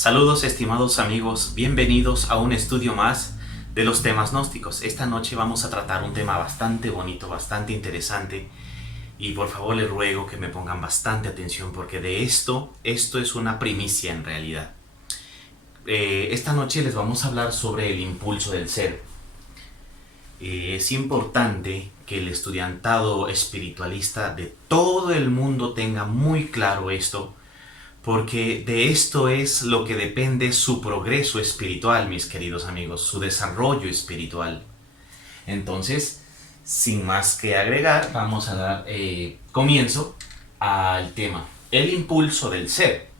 Saludos estimados amigos, bienvenidos a un estudio más de los temas gnósticos. Esta noche vamos a tratar un tema bastante bonito, bastante interesante y por favor les ruego que me pongan bastante atención porque esto es una primicia en realidad. Esta noche les vamos a hablar sobre el impulso del ser. Es importante que el estudiantado espiritualista de todo el mundo tenga muy claro esto, porque de esto es lo que depende su progreso espiritual, mis queridos amigos, su desarrollo espiritual. Entonces, sin más que agregar, vamos a dar comienzo al tema, el impulso del ser.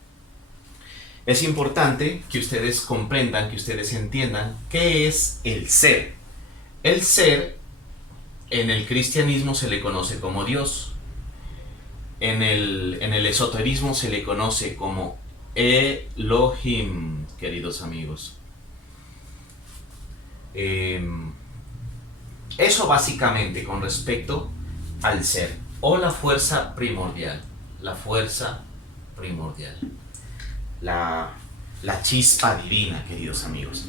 Es importante que ustedes comprendan, que ustedes entiendan qué es el ser. El ser, en el cristianismo se le conoce como Dios. En el esoterismo se le conoce como Elohim, queridos amigos. Eso básicamente con respecto al ser o la fuerza primordial. La fuerza primordial. La chispa divina, queridos amigos.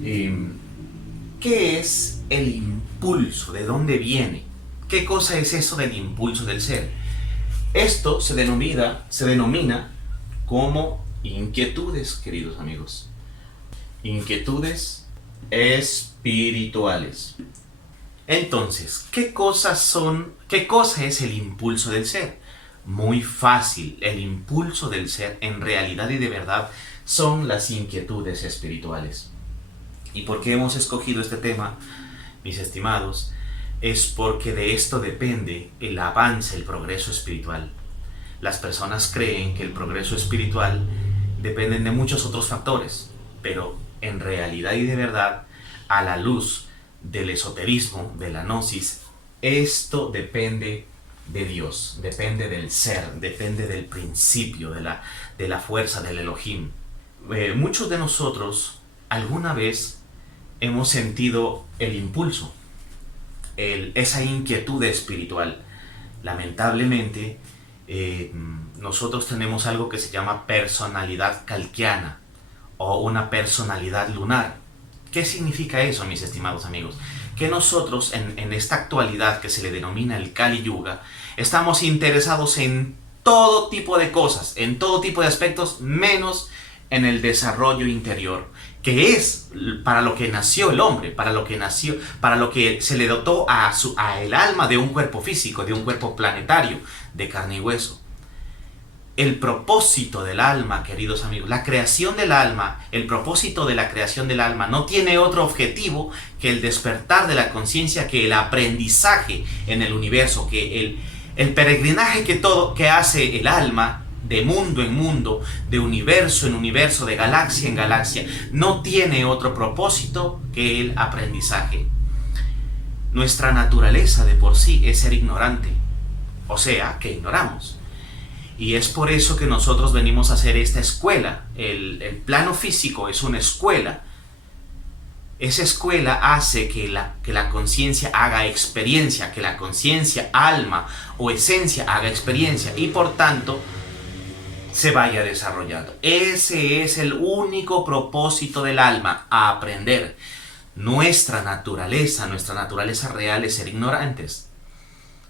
¿Qué es el impulso? ¿De dónde viene? ¿Qué cosa es eso del impulso del ser? Esto se denomina como inquietudes, queridos amigos. Inquietudes espirituales. Entonces, ¿qué cosa es el impulso del ser? Muy fácil. El impulso del ser, en realidad y de verdad, son las inquietudes espirituales. ¿Y por qué hemos escogido este tema, mis estimados? Es porque de esto depende el avance, el progreso espiritual. Las personas creen que el progreso espiritual depende de muchos otros factores, pero en realidad y de verdad, a la luz del esoterismo, de la gnosis, esto depende de Dios, depende del ser, depende del principio, de la fuerza del Elohim. Muchos de nosotros alguna vez hemos sentido el impulso, esa inquietud espiritual. Lamentablemente, nosotros tenemos algo que se llama personalidad kalkiana o una personalidad lunar. ¿Qué significa eso, mis estimados amigos? Que nosotros en esta actualidad que se le denomina el Kali Yuga, estamos interesados en todo tipo de cosas, en todo tipo de aspectos, menos en el desarrollo interior, que es para lo que nació el hombre, para lo que se le dotó a el alma de un cuerpo físico, de un cuerpo planetario, de carne y hueso. El propósito del alma, queridos amigos, la creación del alma, el propósito de la creación del alma no tiene otro objetivo que el despertar de la conciencia, que el aprendizaje en el universo, que el peregrinaje que hace el alma de mundo en mundo, de universo en universo, de galaxia en galaxia, no tiene otro propósito que el aprendizaje. Nuestra naturaleza de por sí es ser ignorante, o sea, que ignoramos. Y es por eso que nosotros venimos a hacer esta escuela. El plano físico es una escuela. Esa escuela hace que la conciencia haga experiencia, que la conciencia, alma o esencia haga experiencia y por tanto se vaya desarrollando. Ese es el único propósito del alma, a aprender. Nuestra naturaleza real es ser ignorantes.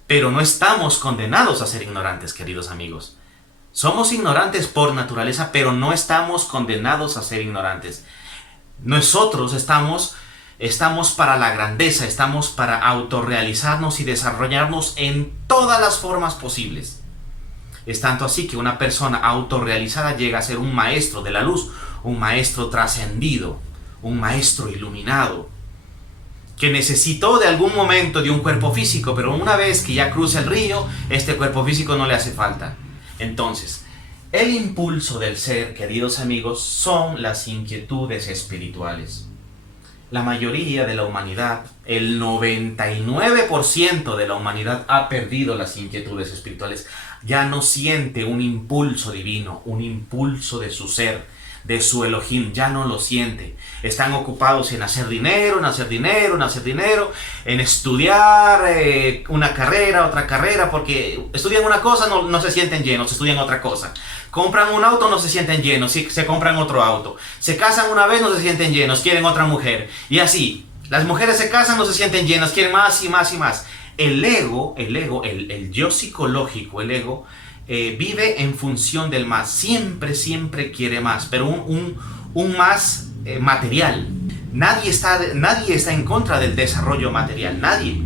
Pero no estamos condenados a ser ignorantes, queridos amigos. Somos ignorantes por naturaleza, pero no estamos condenados a ser ignorantes. Nosotros estamos para la grandeza, estamos para autorrealizarnos y desarrollarnos en todas las formas posibles. Es tanto así que una persona autorrealizada llega a ser un maestro de la luz, un maestro trascendido, un maestro iluminado, que necesitó de algún momento de un cuerpo físico, pero una vez que ya cruza el río, este cuerpo físico no le hace falta. Entonces, el impulso del ser, queridos amigos, son las inquietudes espirituales. La mayoría de la humanidad, el 99% de la humanidad ha perdido las inquietudes espirituales. Ya no siente un impulso divino, un impulso de su ser, de su Elohim, ya no lo siente. Están ocupados en hacer dinero, en estudiar una carrera, otra carrera, porque estudian una cosa, no se sienten llenos, estudian otra cosa. Compran un auto, no se sienten llenos, se compran otro auto. Se casan una vez, no se sienten llenos, quieren otra mujer. Y así, las mujeres se casan, no se sienten llenas, quieren más y más y más. El ego, el yo psicológico, el ego, vive en función del más. Siempre quiere más, pero un más material. Nadie está en contra del desarrollo material, nadie.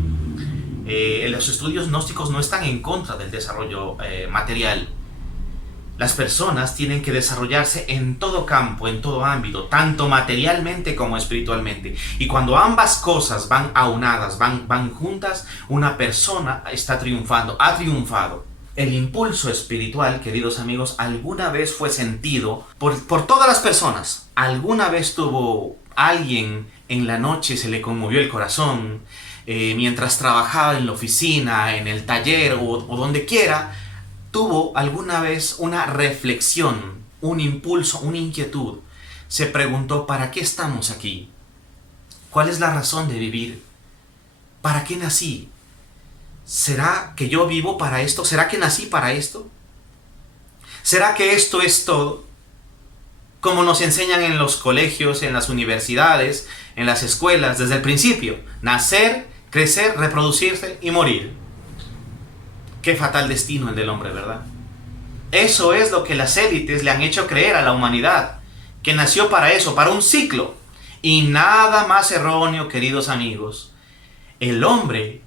Los estudios gnósticos no están en contra del desarrollo material. Las personas tienen que desarrollarse en todo campo, en todo ámbito, tanto materialmente como espiritualmente. Y cuando ambas cosas van aunadas, van juntas, una persona está triunfando, ha triunfado. El impulso espiritual, queridos amigos, alguna vez fue sentido por todas las personas. Alguna vez tuvo alguien en la noche, se le conmovió el corazón, mientras trabajaba en la oficina, en el taller o donde quiera, tuvo alguna vez una reflexión, un impulso, una inquietud. Se preguntó, ¿para qué estamos aquí? ¿Cuál es la razón de vivir? ¿Para qué nací? ¿Será que yo vivo para esto? ¿Será que nací para esto? ¿Será que esto es todo? Como nos enseñan en los colegios, en las universidades, en las escuelas, desde el principio. Nacer, crecer, reproducirse y morir. Qué fatal destino el del hombre, ¿verdad? Eso es lo que las élites le han hecho creer a la humanidad, que nació para eso, para un ciclo. Y nada más erróneo, queridos amigos. El hombre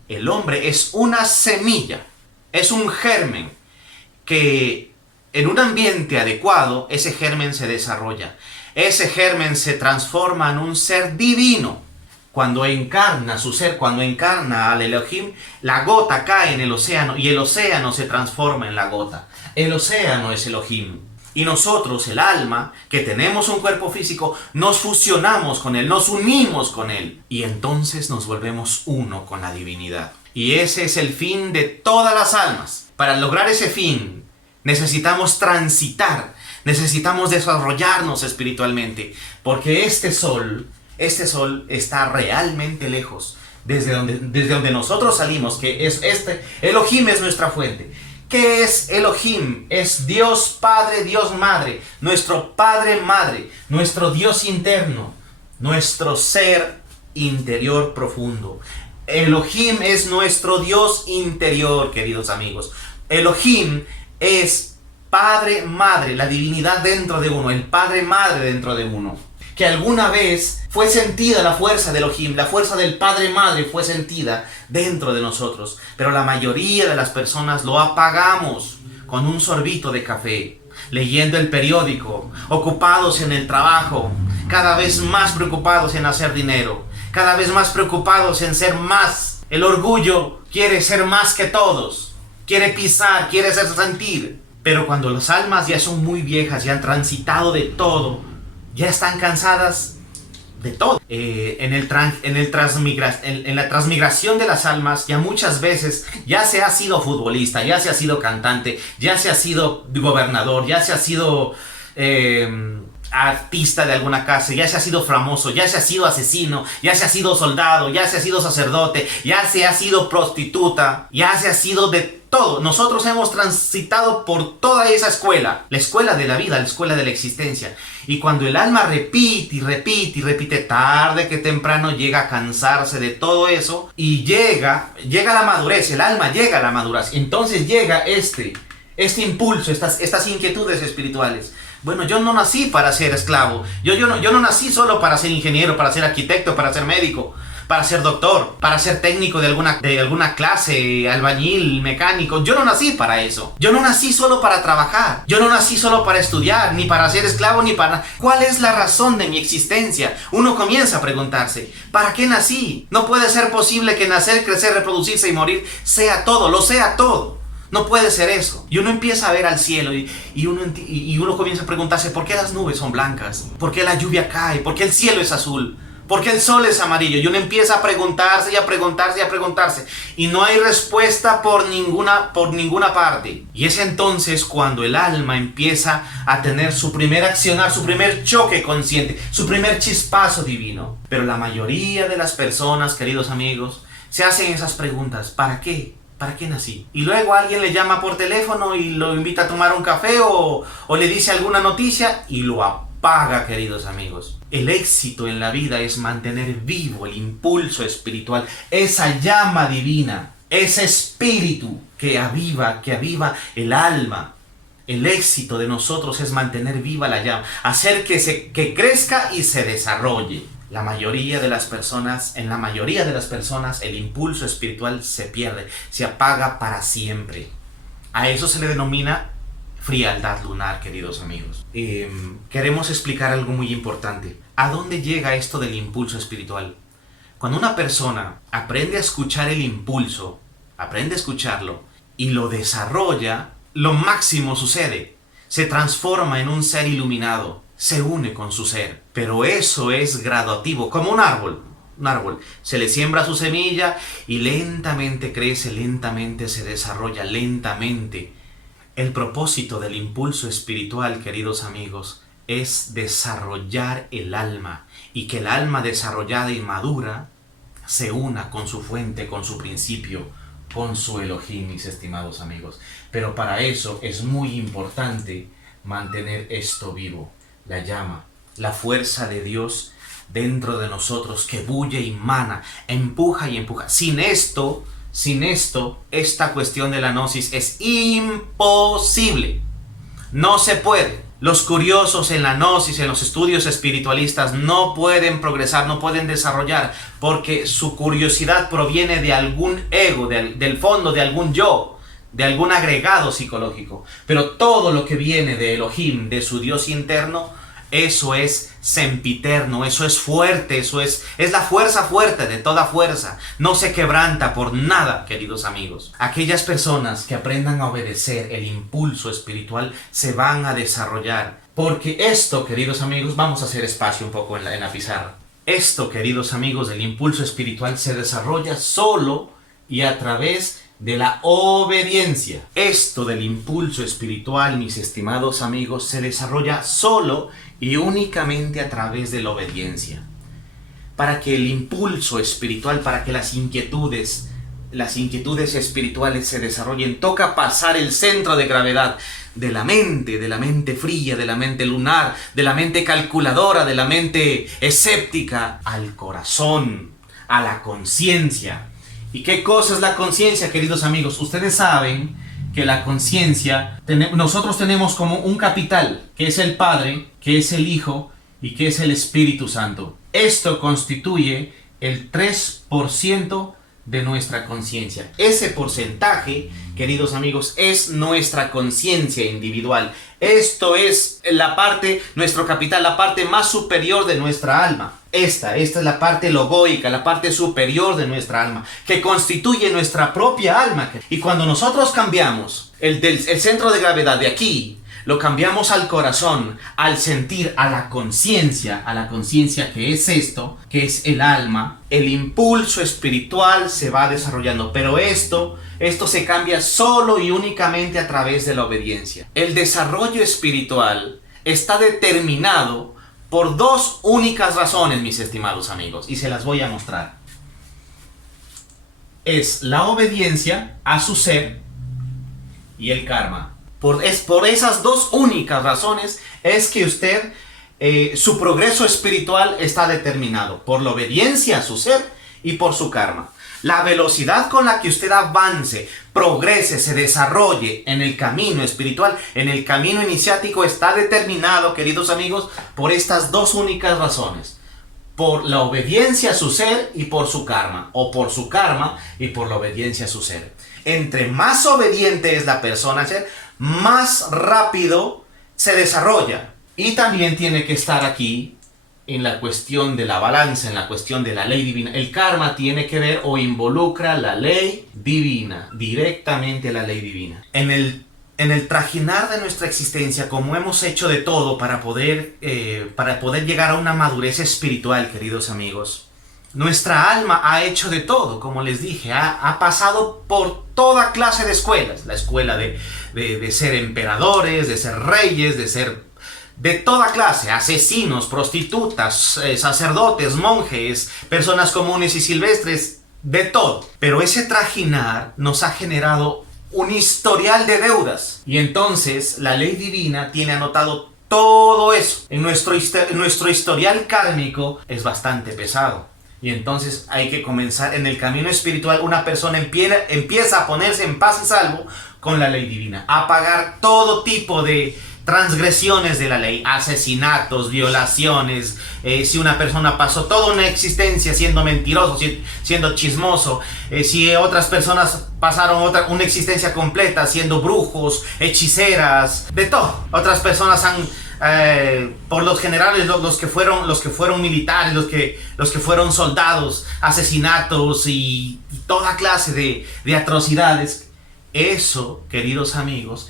es una semilla, es un germen que en un ambiente adecuado, ese germen se desarrolla. Ese germen se transforma en un ser divino. Cuando encarna su ser, cuando encarna al Elohim, la gota cae en el océano y el océano se transforma en la gota. El océano es Elohim. Y nosotros, el alma, que tenemos un cuerpo físico, nos fusionamos con él, nos unimos con él. Y entonces nos volvemos uno con la divinidad. Y ese es el fin de todas las almas. Para lograr ese fin, necesitamos transitar, necesitamos desarrollarnos espiritualmente. Porque este sol está realmente lejos. Desde donde nosotros salimos, que es Elohim es nuestra fuente. ¿Qué es Elohim? Es Dios Padre, Dios Madre, nuestro Padre Madre, nuestro Dios interno, nuestro ser interior profundo. Elohim es nuestro Dios interior, queridos amigos. Elohim es Padre Madre, la divinidad dentro de uno, el Padre Madre dentro de uno. Que alguna vez fue sentida la fuerza de Elohim, la fuerza del Padre Madre fue sentida dentro de nosotros. Pero la mayoría de las personas lo apagamos con un sorbito de café, leyendo el periódico, ocupados en el trabajo, cada vez más preocupados en hacer dinero, cada vez más preocupados en ser más. El orgullo quiere ser más que todos, quiere pisar, quiere hacer sentir. Pero cuando las almas ya son muy viejas, ya han transitado de todo, ya están cansadas de todo. En la transmigración de las almas, ya muchas veces ya se ha sido futbolista, ya se ha sido cantante, ya se ha sido gobernador, ya se ha sido artista de alguna casa, ya se ha sido famoso, ya se ha sido asesino, ya se ha sido soldado, ya se ha sido sacerdote, ya se ha sido prostituta, ya se ha sido de todo. Nosotros hemos transitado por toda esa escuela, la escuela de la vida, la escuela de la existencia. Y cuando el alma repite y repite y repite, tarde que temprano llega a cansarse de todo eso y llega la madurez, el alma llega a la madurez. Entonces llega este impulso, estas inquietudes espirituales. Bueno, yo no nací para ser esclavo. Yo no nací solo para ser ingeniero, para ser arquitecto, para ser médico, para ser doctor, para ser técnico de alguna clase, albañil, mecánico. Yo no nací para eso. Yo no nací solo para trabajar. Yo no nací solo para estudiar, ni para ser esclavo, ni para... ¿Cuál es la razón de mi existencia? Uno comienza a preguntarse, ¿para qué nací? No puede ser posible que nacer, crecer, reproducirse y morir sea todo, lo sea todo. No puede ser eso. Y uno empieza a ver al cielo y uno comienza a preguntarse, ¿por qué las nubes son blancas? ¿Por qué la lluvia cae? ¿Por qué el cielo es azul? ¿Por qué el sol es amarillo? Y uno empieza a preguntarse y a preguntarse y a preguntarse. Y no hay respuesta por ninguna parte. Y es entonces cuando el alma empieza a tener su primer accionar, su primer choque consciente, su primer chispazo divino. Pero la mayoría de las personas, queridos amigos, se hacen esas preguntas. ¿Para qué? ¿Para qué nací? Y luego alguien le llama por teléfono y lo invita a tomar un café o le dice alguna noticia y lo apaga, queridos amigos. El éxito en la vida es mantener vivo el impulso espiritual, esa llama divina, ese espíritu que aviva el alma. El éxito de nosotros es mantener viva la llama, hacer que crezca y se desarrolle. En la mayoría de las personas, el impulso espiritual se pierde, se apaga para siempre. A eso se le denomina frialdad lunar, queridos amigos. Queremos explicar algo muy importante. ¿A dónde llega esto del impulso espiritual? Cuando una persona aprende a escuchar el impulso, aprende a escucharlo y lo desarrolla, lo máximo sucede. Se transforma en un ser iluminado. Se une con su ser, pero eso es graduativo, como un árbol. Se le siembra su semilla y lentamente crece, lentamente se desarrolla, lentamente. El propósito del impulso espiritual, queridos amigos, es desarrollar el alma y que el alma desarrollada y madura se una con su fuente, con su principio, con su Elohim, mis estimados amigos. Pero para eso es muy importante mantener esto vivo. La llama, la fuerza de Dios dentro de nosotros que bulle y mana, empuja y empuja. Sin esto, esta cuestión de la gnosis es imposible. No se puede. Los curiosos en la gnosis, en los estudios espiritualistas, no pueden progresar, no pueden desarrollar, porque su curiosidad proviene de algún ego, del fondo de algún yo, de algún agregado psicológico. Pero todo lo que viene de Elohim, de su Dios interno, eso es sempiterno, eso es fuerte, eso es la fuerza fuerte de toda fuerza. No se quebranta por nada, queridos amigos. Aquellas personas que aprendan a obedecer el impulso espiritual se van a desarrollar. Porque esto, queridos amigos, vamos a hacer espacio un poco en la pizarra. Esto, queridos amigos, del impulso espiritual se desarrolla solo y a través de la obediencia. Esto del impulso espiritual, mis estimados amigos, se desarrolla solo y únicamente a través de la obediencia. Para que el impulso espiritual, para que las inquietudes espirituales se desarrollen, toca pasar el centro de gravedad de la mente fría, de la mente lunar, de la mente calculadora, de la mente escéptica, al corazón, a la conciencia. ¿Y qué cosa es la conciencia, queridos amigos? Ustedes saben que la conciencia, nosotros tenemos como un capital, que es el Padre, que es el Hijo y que es el Espíritu Santo. Esto constituye el 3% de nuestra conciencia. Ese porcentaje, queridos amigos, es nuestra conciencia individual. Esto es nuestro capital, la parte más superior de nuestra alma. Esta es la parte logoica, la parte superior de nuestra alma, que constituye nuestra propia alma. Y cuando nosotros cambiamos el centro de gravedad de aquí, lo cambiamos al corazón, al sentir, a la conciencia que es esto, que es el alma, el impulso espiritual se va desarrollando. Pero esto se cambia solo y únicamente a través de la obediencia. El desarrollo espiritual está determinado por dos únicas razones, mis estimados amigos, y se las voy a mostrar. Es la obediencia a su ser y el karma. Por esas dos únicas razones es que usted, su progreso espiritual está determinado por la obediencia a su ser y por su karma. La velocidad con la que usted avance, progrese, se desarrolle en el camino espiritual, en el camino iniciático, está determinado, queridos amigos, por estas dos únicas razones. Por la obediencia a su ser y por su karma, o por su karma y por la obediencia a su ser. Entre más obediente es la persona al ser, más rápido se desarrolla. Y también tiene que estar aquí en la cuestión de la balanza, en la cuestión de la ley divina. El karma tiene que ver o involucra la ley divina, directamente la ley divina. En el en el trajinar de nuestra existencia, como hemos hecho de todo para poder llegar a una madurez espiritual, queridos amigos, nuestra alma ha hecho de todo, como les dije, ha pasado por toda clase de escuelas. La escuela de ser emperadores, de ser reyes, de ser de toda clase, asesinos, prostitutas, sacerdotes, monjes, personas comunes y silvestres, de todo. Pero ese trajinar nos ha generado un historial de deudas. Y entonces la ley divina tiene anotado todo eso. En nuestro historial kármico es bastante pesado. Y entonces hay que comenzar en el camino espiritual. Una persona empieza a ponerse en paz y salvo con la ley divina, a pagar todo tipo de transgresiones de la ley, asesinatos, violaciones. Si una persona pasó toda una existencia siendo mentiroso, siendo chismoso, si otras personas pasaron una existencia completa siendo brujos, hechiceras, de todo. Otras personas han por los generales, los que fueron militares, los que fueron soldados, asesinatos y toda clase de atrocidades. Eso, queridos amigos,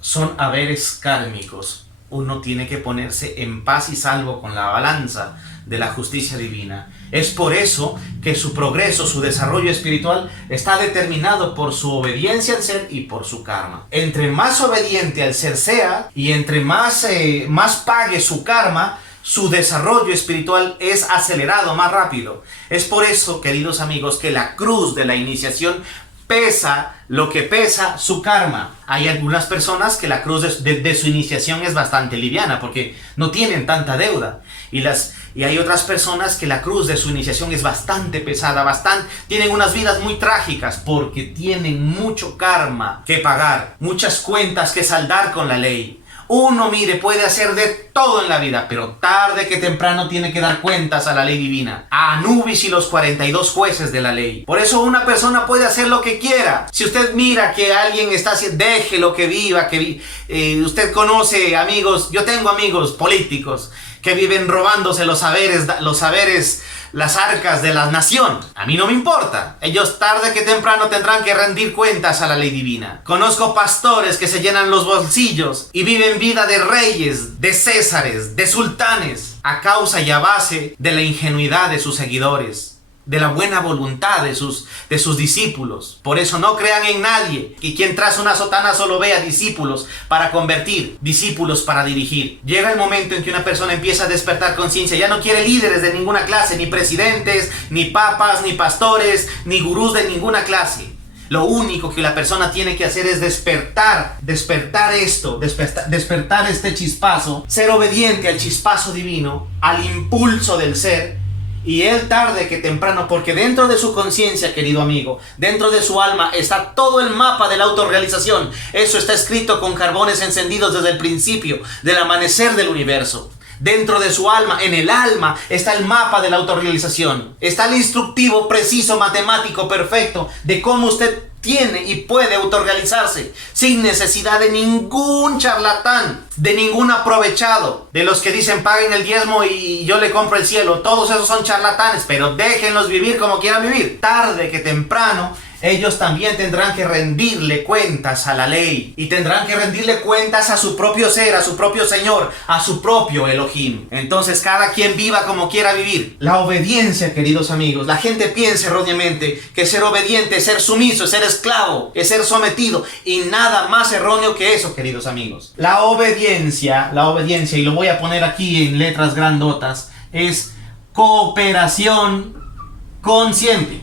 son haberes kármicos. Uno tiene que ponerse en paz y salvo con la balanza de la justicia divina. Es por eso que su progreso, su desarrollo espiritual está determinado por su obediencia al ser y por su karma. Entre más obediente al ser sea y entre más pague su karma, su desarrollo espiritual es acelerado más rápido. Es por eso, queridos amigos, que la cruz de la iniciación pesa lo que pesa su karma. Hay algunas personas que la cruz de su iniciación es bastante liviana porque no tienen tanta deuda. Y hay otras personas que la cruz de su iniciación es bastante pesada, tienen unas vidas muy trágicas porque tienen mucho karma que pagar, muchas cuentas que saldar con la ley. Uno, mire, puede hacer de todo en la vida, pero tarde que temprano tiene que dar cuentas a la ley divina, a Anubis y los 42 jueces de la ley. Por eso una persona puede hacer lo que quiera. Si usted mira que alguien está haciendo, déjelo que viva, usted conoce amigos, yo tengo amigos políticos que viven robándose los saberes, las arcas de la nación. A mí no me importa. Ellos tarde que temprano tendrán que rendir cuentas a la ley divina. Conozco pastores que se llenan los bolsillos y viven vida de reyes, de césares, de sultanes, a causa y a base de la ingenuidad de sus seguidores, de la buena voluntad de sus discípulos. Por eso no crean en nadie, y quien traza una sotana solo vea discípulos para convertir, discípulos para dirigir. Llega el momento en que una persona empieza a despertar conciencia, ya no quiere líderes de ninguna clase, ni presidentes, ni papas, ni pastores, ni gurús de ninguna clase. Lo único que la persona tiene que hacer es despertar este chispazo, ser obediente al chispazo divino, al impulso del ser. Y él tarde que temprano, porque dentro de su conciencia, querido amigo, dentro de su alma está todo el mapa de la autorrealización. Eso está escrito con carbones encendidos desde el principio del amanecer del universo. Dentro de su alma, en el alma, está el mapa de la autorrealización. Está el instructivo preciso, matemático, perfecto de cómo usted tiene y puede autorrealizarse sin necesidad de ningún charlatán, de ningún aprovechado, de los que dicen paguen el diezmo y yo le compro el cielo. Todos esos son charlatanes, pero déjenlos vivir como quieran vivir. Tarde que temprano ellos también tendrán que rendirle cuentas a la ley y tendrán que rendirle cuentas a su propio ser, a su propio Señor, a su propio Elohim. Entonces cada quien viva como quiera vivir. La obediencia, queridos amigos, la gente piensa erróneamente que ser obediente es ser sumiso, es ser esclavo, es ser sometido, y nada más erróneo que eso, queridos amigos. La obediencia, y lo voy a poner aquí en letras grandotas, es cooperación consciente.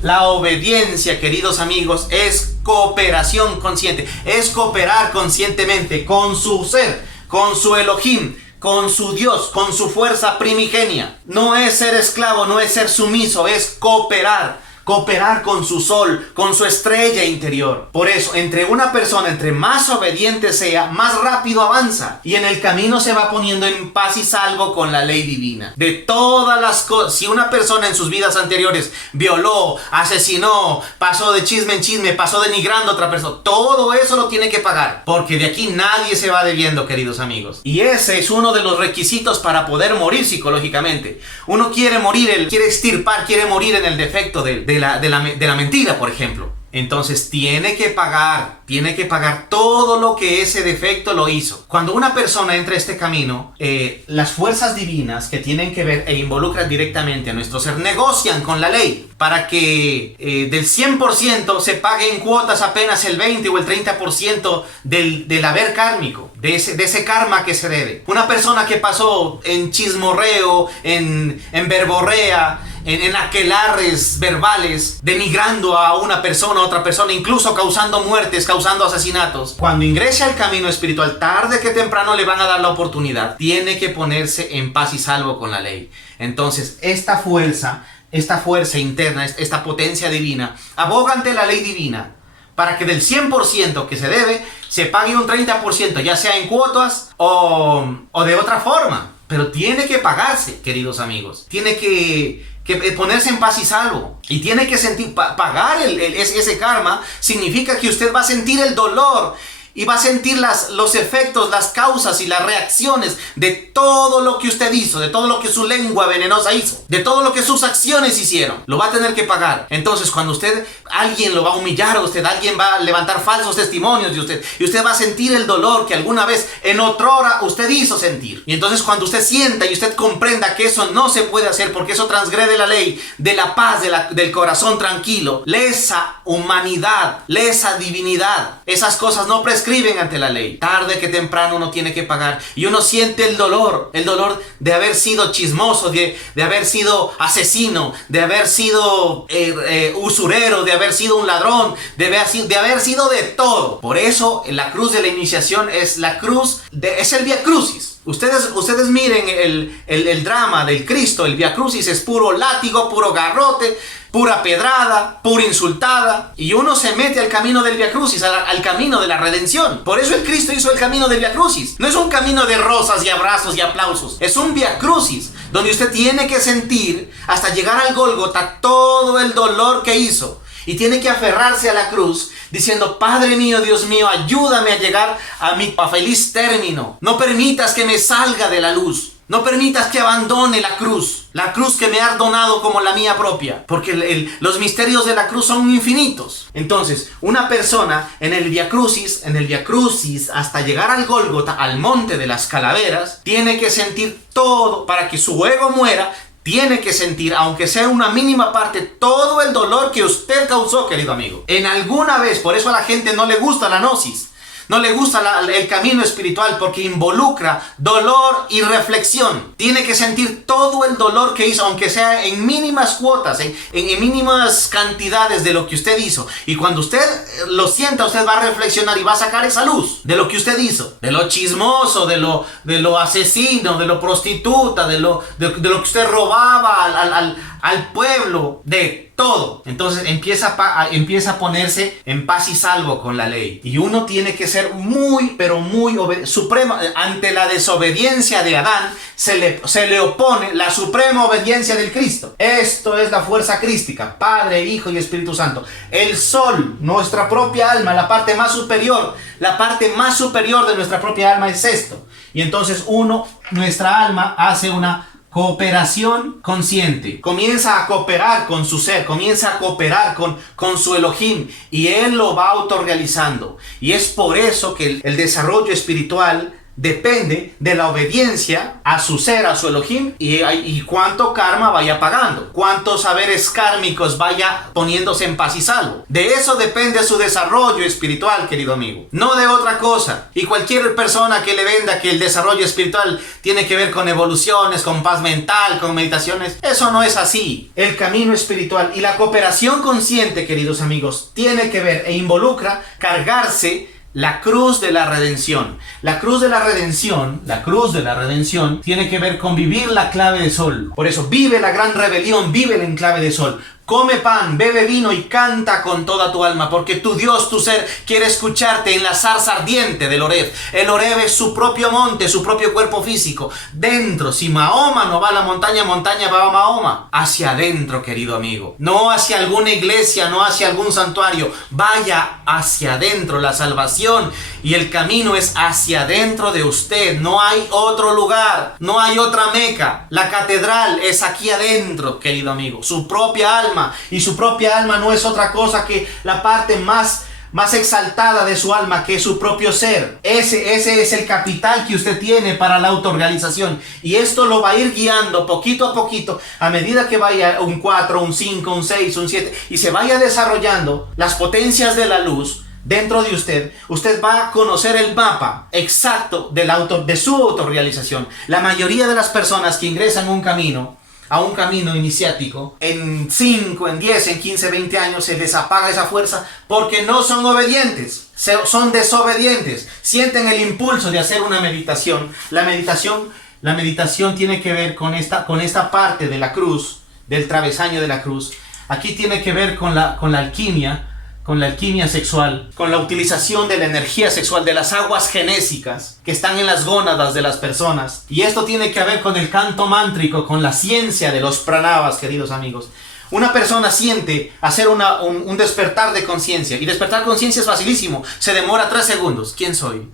La obediencia, queridos amigos, es cooperación consciente. Es cooperar conscientemente con su ser, con su Elohim, con su Dios, con su fuerza primigenia. No es ser esclavo, no es ser sumiso, es cooperar. Cooperar con su sol, con su estrella interior. Por eso, entre una persona, entre más obediente sea, más rápido avanza. Y en el camino se va poniendo en paz y salvo con la ley divina. De todas las cosas, si una persona en sus vidas anteriores violó, asesinó, pasó de chisme en chisme, pasó denigrando a otra persona, todo eso lo tiene que pagar. Porque de aquí nadie se va debiendo, queridos amigos. Y ese es uno de los requisitos para poder morir psicológicamente. Uno quiere morir, quiere extirpar, quiere morir en el defecto de la mentira, por ejemplo. Entonces tiene que pagar todo lo que ese defecto lo hizo. Cuando una persona entra a este camino, las fuerzas divinas que tienen que ver e involucran directamente a nuestro ser, negocian con la ley para que del 100% se pague en cuotas apenas el 20 o el 30% del haber kármico, de ese karma que se debe. Una persona que pasó en chismorreo, en verborrea, en aquelarres verbales, denigrando a una persona, a otra persona, incluso causando muertes, causando asesinatos. Cuando ingrese al camino espiritual, tarde que temprano le van a dar la oportunidad. Tiene que ponerse en paz y salvo con la ley. Entonces, esta fuerza interna, esta potencia divina, aboga ante la ley divina para que del 100% que se debe, se pague un 30%, ya sea en cuotas o de otra forma. Pero tiene que pagarse, queridos amigos. Tiene que ponerse en paz y salvo. Y tiene que sentir, pagar ese karma significa que usted va a sentir el dolor y va a sentir los efectos, las causas y las reacciones de todo lo que usted hizo, de todo lo que su lengua venenosa hizo, de todo lo que sus acciones hicieron. Lo va a tener que pagar. Entonces, cuando alguien lo va a humillar a usted, alguien va a levantar falsos testimonios de usted, y usted va a sentir el dolor que alguna vez en otrora usted hizo sentir. Y entonces, cuando usted sienta y usted comprenda que eso no se puede hacer porque eso transgrede la ley de la paz, del corazón tranquilo, esa humanidad, esa divinidad, esas cosas no prescriben ante la ley. Tarde que temprano uno tiene que pagar, y uno siente el dolor de haber sido chismoso, de haber sido asesino, de haber sido usurero, de haber sido un ladrón, de haber sido de todo. Por eso la cruz de la iniciación es es el Vía Crucis. Ustedes miren el drama del Cristo. El Vía Crucis es puro látigo, puro garrote, pura pedrada, pura insultada, y uno se mete al camino del Vía Crucis, al camino de la redención. Por eso el Cristo hizo el camino del Vía Crucis. No es un camino de rosas y abrazos y aplausos, es un Vía Crucis donde usted tiene que sentir hasta llegar al Gólgota todo el dolor que hizo, y tiene que aferrarse a la cruz diciendo: Padre mío, Dios mío, ayúdame a llegar a mi feliz término. No permitas que me salga de la luz. No permitas que abandone la cruz que me has donado como la mía propia, porque los misterios de la cruz son infinitos. Entonces, una persona en el Vía Crucis, hasta llegar al Gólgota, al monte de las calaveras, tiene que sentir todo. Para que su ego muera, tiene que sentir, aunque sea una mínima parte, todo el dolor que usted causó, querido amigo. En alguna vez, por eso a la gente no le gusta la gnosis, no le gusta el camino espiritual, porque involucra dolor y reflexión. Tiene que sentir todo el dolor que hizo, aunque sea en mínimas cuotas, en mínimas cantidades de lo que usted hizo. Y cuando usted lo sienta, usted va a reflexionar y va a sacar esa luz de lo que usted hizo, de lo chismoso, de lo asesino, de lo prostituta, de lo que usted robaba al pueblo, de todo. Entonces empieza a ponerse en paz y salvo con la ley. Y uno tiene que ser muy, pero muy supremo. Ante la desobediencia de Adán, se le opone la suprema obediencia del Cristo. Esto es la fuerza crística, Padre, Hijo y Espíritu Santo. El sol, nuestra propia alma, la parte más superior de nuestra propia alma es esto. Y entonces nuestra alma hace una cooperación consciente, comienza a cooperar con su ser, comienza a cooperar con su Elohim, y él lo va autorrealizando. Y es por eso que el desarrollo espiritual depende de la obediencia a su ser, a su Elohim, y cuánto karma vaya pagando, cuántos saberes kármicos vaya poniéndose en paz y salvo. De eso depende su desarrollo espiritual, querido amigo, no de otra cosa. Y cualquier persona que le venda que el desarrollo espiritual tiene que ver con evoluciones, con paz mental, con meditaciones, eso no es así. El camino espiritual y la cooperación consciente, queridos amigos, tiene que ver e involucra cargarse la cruz de la redención. La cruz de la redención tiene que ver con vivir la clave de sol. Por eso, vive la gran rebelión, vive el enclave de sol. Come pan, bebe vino y canta con toda tu alma, porque tu Dios, tu ser, quiere escucharte en la zarza ardiente del Horeb. El Horeb es su propio monte, su propio cuerpo físico. Dentro, si Mahoma no va a la montaña, montaña va a Mahoma. Hacia adentro, querido amigo. No hacia alguna iglesia, no hacia algún santuario. Vaya hacia adentro. La salvación y el camino es hacia adentro de usted. No hay otro lugar, no hay otra Meca. La catedral es aquí adentro, querido amigo. Su propia alma alma, y su propia alma no es otra cosa que la parte más exaltada de su alma, que es su propio ser. Ese es el capital que usted tiene para la autorrealización, y esto lo va a ir guiando poquito a poquito a medida que vaya un 4, un 5, un 6, un 7 y se vaya desarrollando las potencias de la luz dentro de usted. Usted va a conocer el mapa exacto de su autorrealización. La mayoría de las personas que ingresan a un camino iniciático, en 5, en 10, en 15, 20 años se les apaga esa fuerza porque no son obedientes, son desobedientes, sienten el impulso de hacer una meditación. La meditación tiene que ver con esta parte de la cruz, del travesaño de la cruz. Aquí tiene que ver con la alquimia sexual, con la utilización de la energía sexual, de las aguas genésicas que están en las gónadas de las personas. Y esto tiene que ver con el canto mántrico, con la ciencia de los pranavas, queridos amigos. Una persona siente hacer un despertar de conciencia, y despertar conciencia es facilísimo, se demora 3 segundos. ¿Quién soy?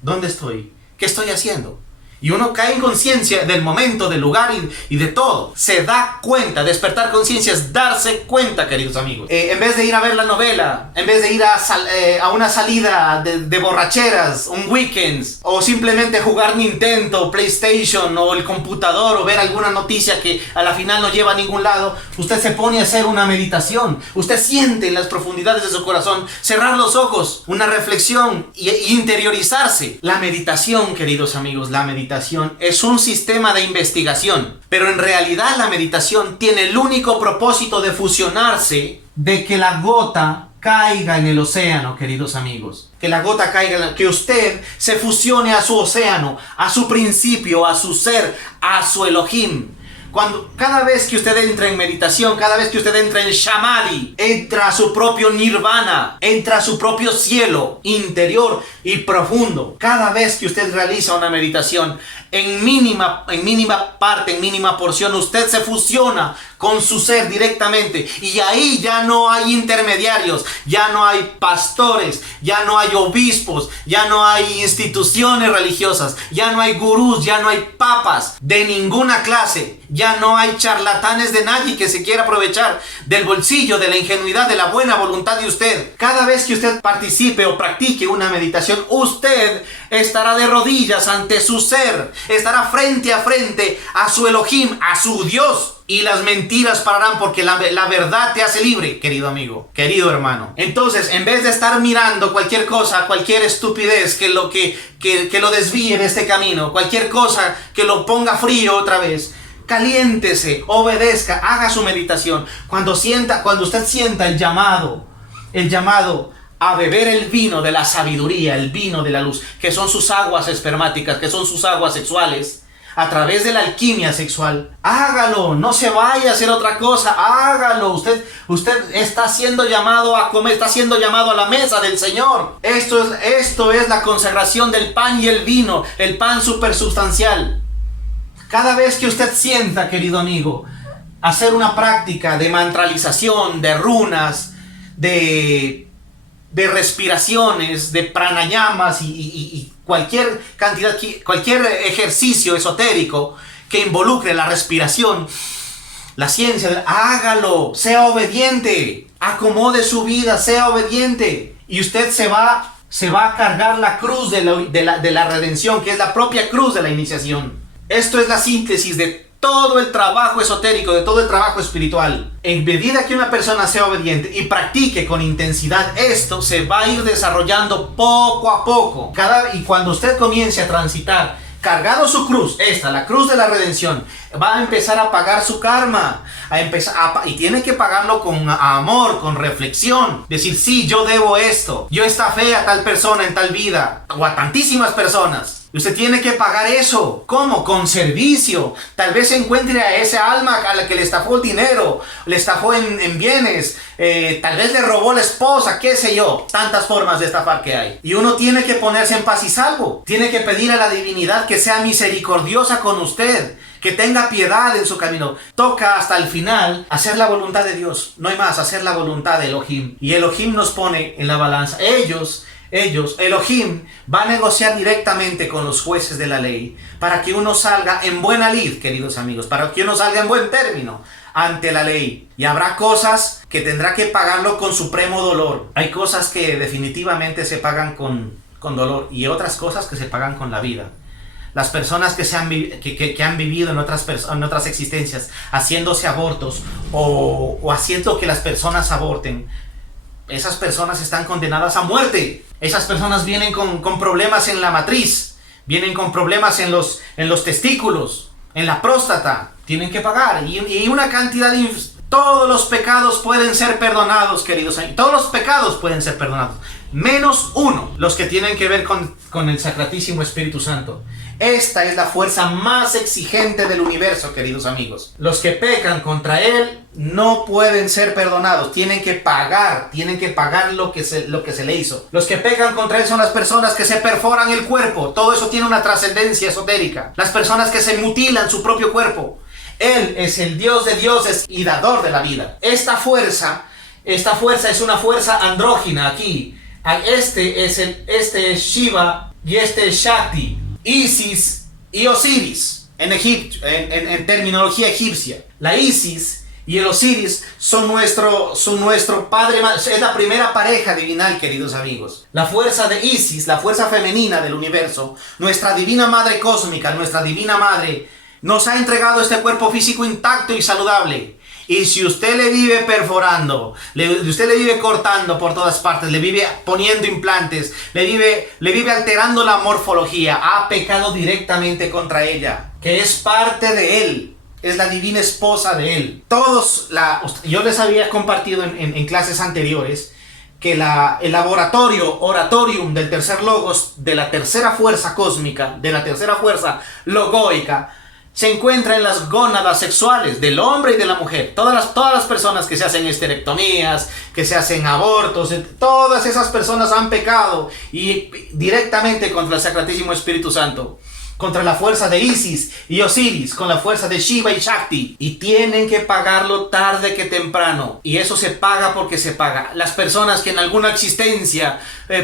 ¿Dónde estoy? ¿Qué estoy haciendo? Y uno cae en conciencia del momento, del lugar y de todo. Se da cuenta. Despertar conciencia es darse cuenta, queridos amigos. En vez de ir a ver la novela, en vez de ir a una salida de borracheras, un weekend, o simplemente jugar Nintendo, PlayStation, o el computador, o ver alguna noticia que a la final no lleva a ningún lado, usted se pone a hacer una meditación. Usted siente en las profundidades de su corazón cerrar los ojos, una reflexión y interiorizarse. La meditación, queridos amigos, la meditación es un sistema de investigación, pero en realidad la meditación tiene el único propósito de fusionarse, de que la gota caiga en el océano, queridos amigos. Que la gota caiga, que usted se fusione a su océano, a su principio, a su ser, a su Elohim. Cada vez que usted entra en meditación, cada vez que usted entra en Samadhi, entra a su propio nirvana, entra a su propio cielo interior y profundo. Cada vez que usted realiza una meditación, en mínima parte, en mínima porción, usted se fusiona con su ser directamente, y ahí ya no hay intermediarios, ya no hay pastores, ya no hay obispos, ya no hay instituciones religiosas, ya no hay gurús, ya no hay papas de ninguna clase, ya no hay charlatanes de nadie que se quiera aprovechar del bolsillo, de la ingenuidad, de la buena voluntad de usted. Cada vez que usted participe o practique una meditación, usted estará de rodillas ante su ser, estará frente a frente a su Elohim, a su Dios. Y las mentiras pararán, porque la verdad te hace libre, querido amigo, querido hermano. Entonces, en vez de estar mirando cualquier cosa, cualquier estupidez que lo desvíe de este camino, cualquier cosa que lo ponga frío otra vez, caliéntese, obedezca, haga su meditación. Cuando usted sienta el llamado a beber el vino de la sabiduría, el vino de la luz, que son sus aguas espermáticas, que son sus aguas sexuales, a través de la alquimia sexual, hágalo, no se vaya a hacer otra cosa, hágalo. Usted está siendo llamado a comer, está siendo llamado a la mesa del Señor. Esto es la consagración del pan y el vino, el pan supersustancial. Cada vez que usted sienta, querido amigo, hacer una práctica de mantralización, de runas, de respiraciones, de pranayamas y cualquier ejercicio esotérico que involucre la respiración, la ciencia, hágalo, sea obediente, acomode su vida, sea obediente, y usted se va a cargar la cruz de la redención, que es la propia cruz de la iniciación. Esto es la síntesis de todo el trabajo esotérico, de todo el trabajo espiritual. En medida que una persona sea obediente y practique con intensidad esto, se va a ir desarrollando poco a poco. Y cuando usted comience a transitar cargado su cruz, la cruz de la redención, va a empezar a pagar su karma, y tiene que pagarlo con amor, con reflexión, decir, sí, yo debo esto, yo estafé a tal persona en tal vida, o a tantísimas personas. Usted tiene que pagar eso. ¿Cómo? Con servicio. Tal vez encuentre a esa alma a la que le estafó el dinero, le estafó en bienes, tal vez le robó la esposa, qué sé yo. Tantas formas de estafar que hay. Y uno tiene que ponerse en paz y salvo. Tiene que pedir a la divinidad que sea misericordiosa con usted, que tenga piedad en su camino. Toca hasta el final hacer la voluntad de Dios. No hay más, hacer la voluntad de Elohim. Y Elohim nos pone en la balanza. ellos, Elohim, va a negociar directamente con los jueces de la ley para que uno salga en buena lid, queridos amigos, para que uno salga en buen término ante la ley. Y habrá cosas que tendrá que pagarlo con supremo dolor. Hay cosas que definitivamente se pagan con dolor y otras cosas que se pagan con la vida. Las personas que han vivido en otras existencias haciéndose abortos o haciendo que las personas aborten, esas personas están condenadas a muerte. Esas personas vienen con problemas en la matriz, vienen con problemas en los testículos, en la próstata. Tienen que pagar y una cantidad de... Todos los pecados pueden ser perdonados, queridos amigos. Todos los pecados pueden ser perdonados. Menos uno, los que tienen que ver con el Sacratísimo Espíritu Santo. Esta es la fuerza más exigente del universo, queridos amigos. Los que pecan contra Él no pueden ser perdonados. Tienen que pagar lo que se le hizo. Los que pecan contra Él son las personas que se perforan el cuerpo. Todo eso tiene una trascendencia esotérica. Las personas que se mutilan su propio cuerpo. Él es el Dios de dioses y dador de la vida. Esta fuerza es una fuerza andrógina aquí. Este es Shiva y este es Shakti. Isis y Osiris en terminología egipcia. La Isis y el Osiris son nuestro padre, es la primera pareja divinal, queridos amigos. La fuerza de Isis, la fuerza femenina del universo, nuestra divina madre cósmica, nuestra divina madre, nos ha entregado este cuerpo físico intacto y saludable. Y si usted le vive perforando, usted le vive cortando por todas partes, le vive poniendo implantes, le vive alterando la morfología, ha pecado directamente contra ella, que es parte de Él, es la divina esposa de Él. Yo les había compartido en clases anteriores que el laboratorio, oratorium del tercer logos, de la tercera fuerza cósmica, de la tercera fuerza logoica, se encuentra en las gónadas sexuales del hombre y de la mujer. Todas las personas que se hacen esterectomías, que se hacen abortos, todas esas personas han pecado y directamente contra el Sacratísimo Espíritu Santo, contra la fuerza de Isis y Osiris, con la fuerza de Shiva y Shakti, y tienen que pagarlo tarde que temprano. Y eso se paga porque se paga. Las personas que en alguna existencia,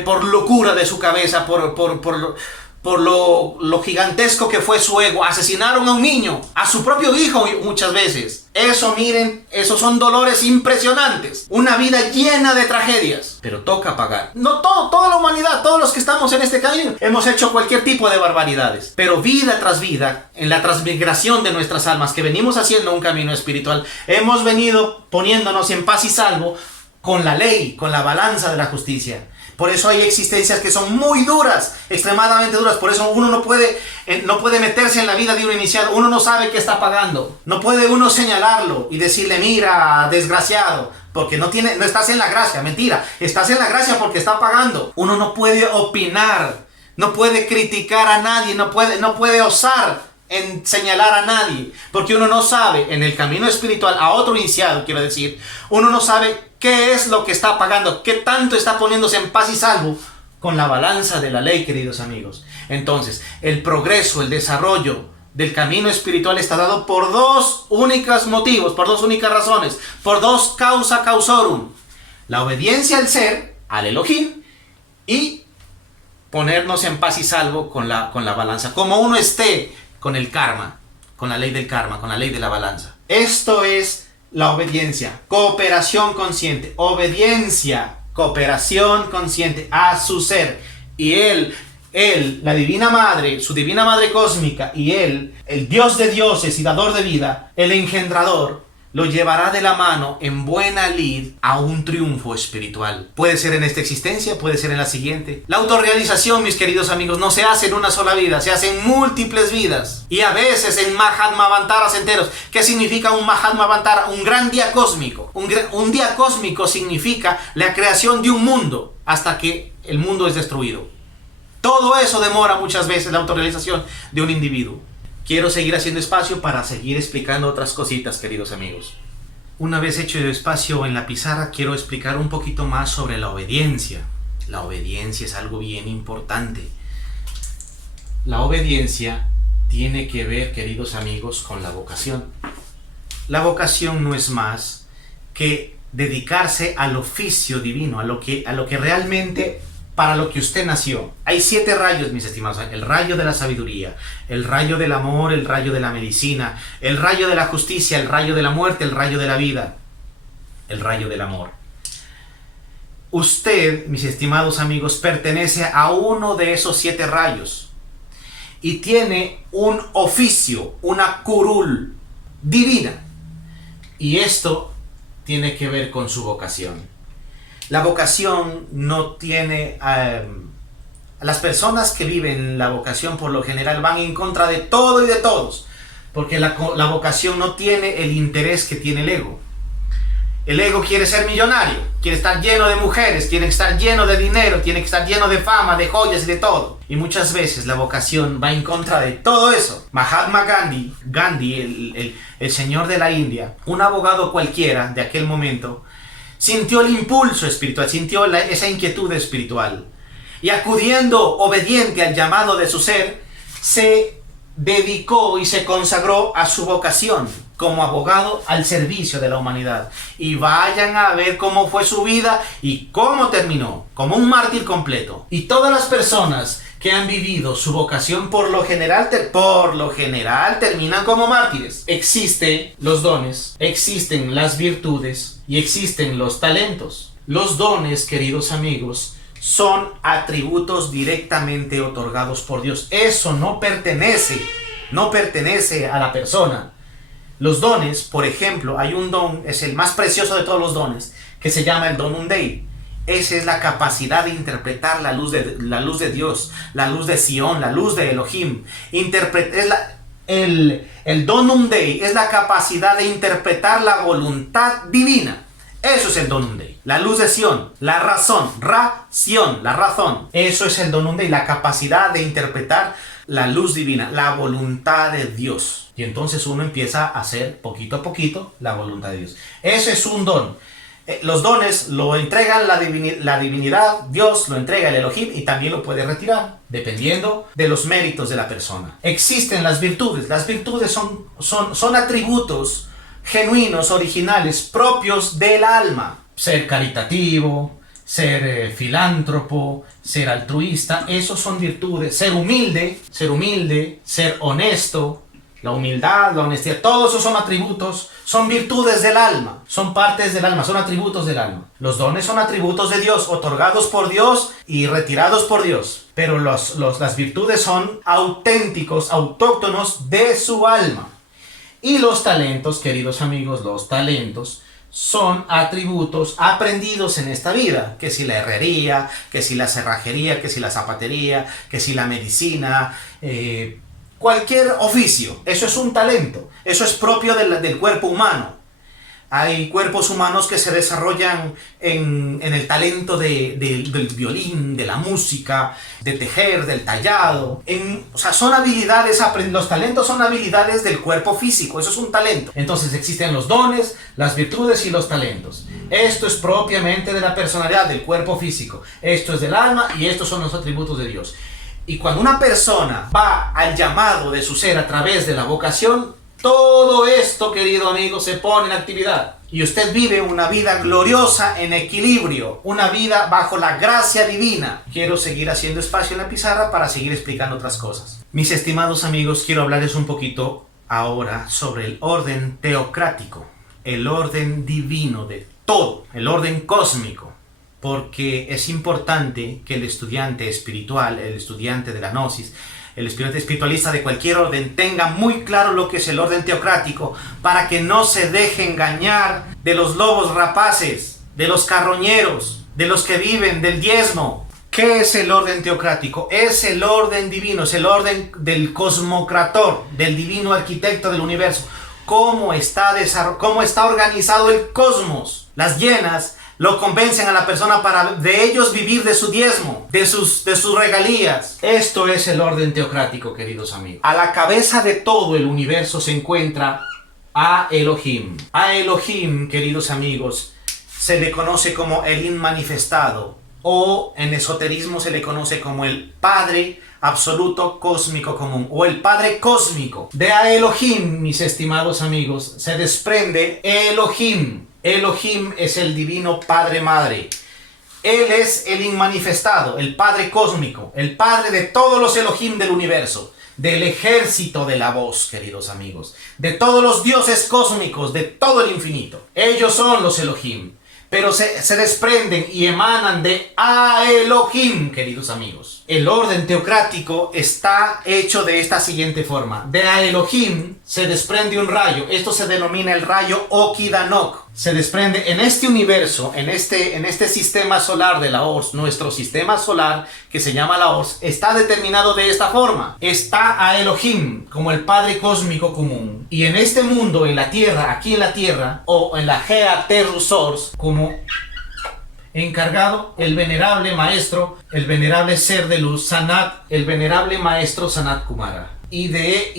por locura de su cabeza, por lo gigantesco que fue su ego, asesinaron a un niño, a su propio hijo muchas veces. Eso, miren, esos son dolores impresionantes. Una vida llena de tragedias. Pero toca pagar. No toda la humanidad, todos los que estamos en este camino, hemos hecho cualquier tipo de barbaridades. Pero vida tras vida, en la transmigración de nuestras almas, que venimos haciendo un camino espiritual, hemos venido poniéndonos en paz y salvo con la ley, con la balanza de la justicia. Por eso hay existencias que son muy duras, extremadamente duras. Por eso uno no puede meterse en la vida de un iniciado. Uno no sabe qué está pagando. No puede uno señalarlo y decirle, mira, desgraciado, porque no estás en la gracia. Mentira, estás en la gracia porque está pagando. Uno no puede opinar, no puede criticar a nadie, no puede osar en señalar a nadie, porque uno no sabe en el camino espiritual, a otro iniciado quiero decir, uno no sabe qué es lo que está pagando, qué tanto está poniéndose en paz y salvo con la balanza de la ley, queridos amigos. Entonces, el progreso, el desarrollo del camino espiritual está dado por dos únicos motivos, por dos únicas razones, por dos causa causorum: la obediencia al ser, al Elohim, y ponernos en paz y salvo con la balanza, como uno esté con el karma, con la ley del karma, con la ley de la balanza. Esto es la obediencia, cooperación consciente, obediencia, cooperación consciente a su ser. Y él, la divina madre, su divina madre cósmica, y él, el Dios de dioses y dador de vida, el engendrador, lo llevará de la mano en buena lid a un triunfo espiritual. Puede ser en esta existencia, puede ser en la siguiente. La autorrealización, mis queridos amigos, no se hace en una sola vida, se hace en múltiples vidas. Y a veces en Mahatmavantaras enteros. ¿Qué significa un Mahatmavantara? Un gran día cósmico. Un día cósmico significa la creación de un mundo hasta que el mundo es destruido. Todo eso demora muchas veces la autorrealización de un individuo. Quiero seguir haciendo espacio para seguir explicando otras cositas, queridos amigos. Una vez hecho el espacio en la pizarra, quiero explicar un poquito más sobre la obediencia. La obediencia es algo bien importante. La obediencia tiene que ver, queridos amigos, con la vocación. La vocación no es más que dedicarse al oficio divino, a lo que realmente para lo que usted nació. Hay 7 rayos, mis estimados. El rayo de la sabiduría, el rayo del amor, el rayo de la medicina, el rayo de la justicia, el rayo de la muerte, el rayo de la vida, el rayo del amor. Usted, mis estimados amigos, pertenece a uno de esos 7 rayos y tiene un oficio, una curul divina. Y esto tiene que ver con su vocación. La vocación no tiene... las personas que viven la vocación por lo general van en contra de todo y de todos, porque la vocación no tiene el interés que tiene el ego. El ego quiere ser millonario, quiere estar lleno de mujeres, quiere estar lleno de dinero, tiene que estar lleno de fama, de joyas y de todo. Y muchas veces la vocación va en contra de todo eso. Mahatma Gandhi, el señor de la India, un abogado cualquiera de aquel momento, sintió el impulso espiritual, sintió esa inquietud espiritual. Y acudiendo obediente al llamado de su ser, se dedicó y se consagró a su vocación como abogado al servicio de la humanidad. Y vayan a ver cómo fue su vida y cómo terminó, como un mártir completo. Y todas las personas que han vivido su vocación por lo general terminan como mártires. Existen los dones, existen las virtudes y existen los talentos. Los dones, queridos amigos, son atributos directamente otorgados por Dios. Eso no pertenece a la persona. Los dones, por ejemplo, hay un don, es el más precioso de todos los dones, que se llama el Donum Dei. Esa es la capacidad de interpretar la luz de Dios, la luz de Sion, la luz de Elohim. El Donum Dei es la capacidad de interpretar la voluntad divina. Eso es el Donum Dei. La luz de Sion, la razón, Sion, la razón. Eso es el Donum Dei, la capacidad de interpretar la luz divina, la voluntad de Dios. Y entonces uno empieza a hacer poquito a poquito la voluntad de Dios. Ese es un don. Los dones lo entregan la divinidad, Dios lo entrega el Elohim y también lo puede retirar, dependiendo de los méritos de la persona. Existen las virtudes. Las virtudes son atributos genuinos, originales, propios del alma. Ser caritativo, ser filántropo, ser altruista, esos son virtudes. Ser humilde, ser honesto, la humildad, la honestidad, todos esos son atributos, son virtudes del alma, son partes del alma, son atributos del alma. Los dones son atributos de Dios, otorgados por Dios y retirados por Dios. Pero las virtudes son auténticos, autóctonos de su alma. Y los talentos, queridos amigos, los talentos son atributos aprendidos en esta vida, que si la herrería, que si la cerrajería, que si la zapatería, que si la medicina, cualquier oficio. Eso es un talento, eso es propio del cuerpo humano. Hay cuerpos humanos que se desarrollan en el talento del violín, de la música, de tejer, del tallado. O sea, son habilidades, los talentos son habilidades del cuerpo físico, eso es un talento. Entonces existen los dones, las virtudes y los talentos. Esto es propiamente de la personalidad, del cuerpo físico. Esto es del alma y estos son los atributos de Dios. Y cuando una persona va al llamado de su ser a través de la vocación, todo esto, querido amigo, se pone en actividad. Y usted vive una vida gloriosa en equilibrio, una vida bajo la gracia divina. Quiero seguir haciendo espacio en la pizarra para seguir explicando otras cosas. Mis estimados amigos, quiero hablarles un poquito ahora sobre el orden teocrático, el orden divino de todo, el orden cósmico. Porque es importante que el estudiante espiritual, el estudiante de la gnosis, el estudiante espiritualista de cualquier orden tenga muy claro lo que es el orden teocrático para que no se deje engañar de los lobos rapaces, de los carroñeros, de los que viven del diezmo. ¿Qué es el orden teocrático? Es el orden divino, es el orden del cosmocrator, del divino arquitecto del universo. ¿Cómo está organizado el cosmos? Las hienas lo convencen a la persona para de ellos vivir de su diezmo, de sus regalías. Esto es el orden teocrático, queridos amigos. A la cabeza de todo el universo se encuentra a Elohim. A Elohim, queridos amigos, se le conoce como el inmanifestado, o en esoterismo se le conoce como el Padre absoluto cósmico común, o el Padre cósmico. De a Elohim, mis estimados amigos, se desprende Elohim. Elohim es el divino Padre Madre. Él es el inmanifestado, el Padre cósmico, el Padre de todos los Elohim del universo, del ejército de la voz, queridos amigos, de todos los dioses cósmicos, de todo el infinito. Ellos son los Elohim, pero se desprenden y emanan de A Elohim, queridos amigos. El orden teocrático está hecho de esta siguiente forma. De A Elohim se desprende un rayo. Esto se denomina el rayo Okidanok. Se desprende en este universo, en este sistema solar de la ORS. Nuestro sistema solar, que se llama la ORS, está determinado de esta forma. Está A Elohim, como el Padre cósmico común. Y en este mundo, en la Tierra, aquí en la Tierra, o en la Gea Terrus Source, como encargado el venerable maestro, el venerable ser de luz, Sanat, el venerable maestro Sanat Kumara. Y de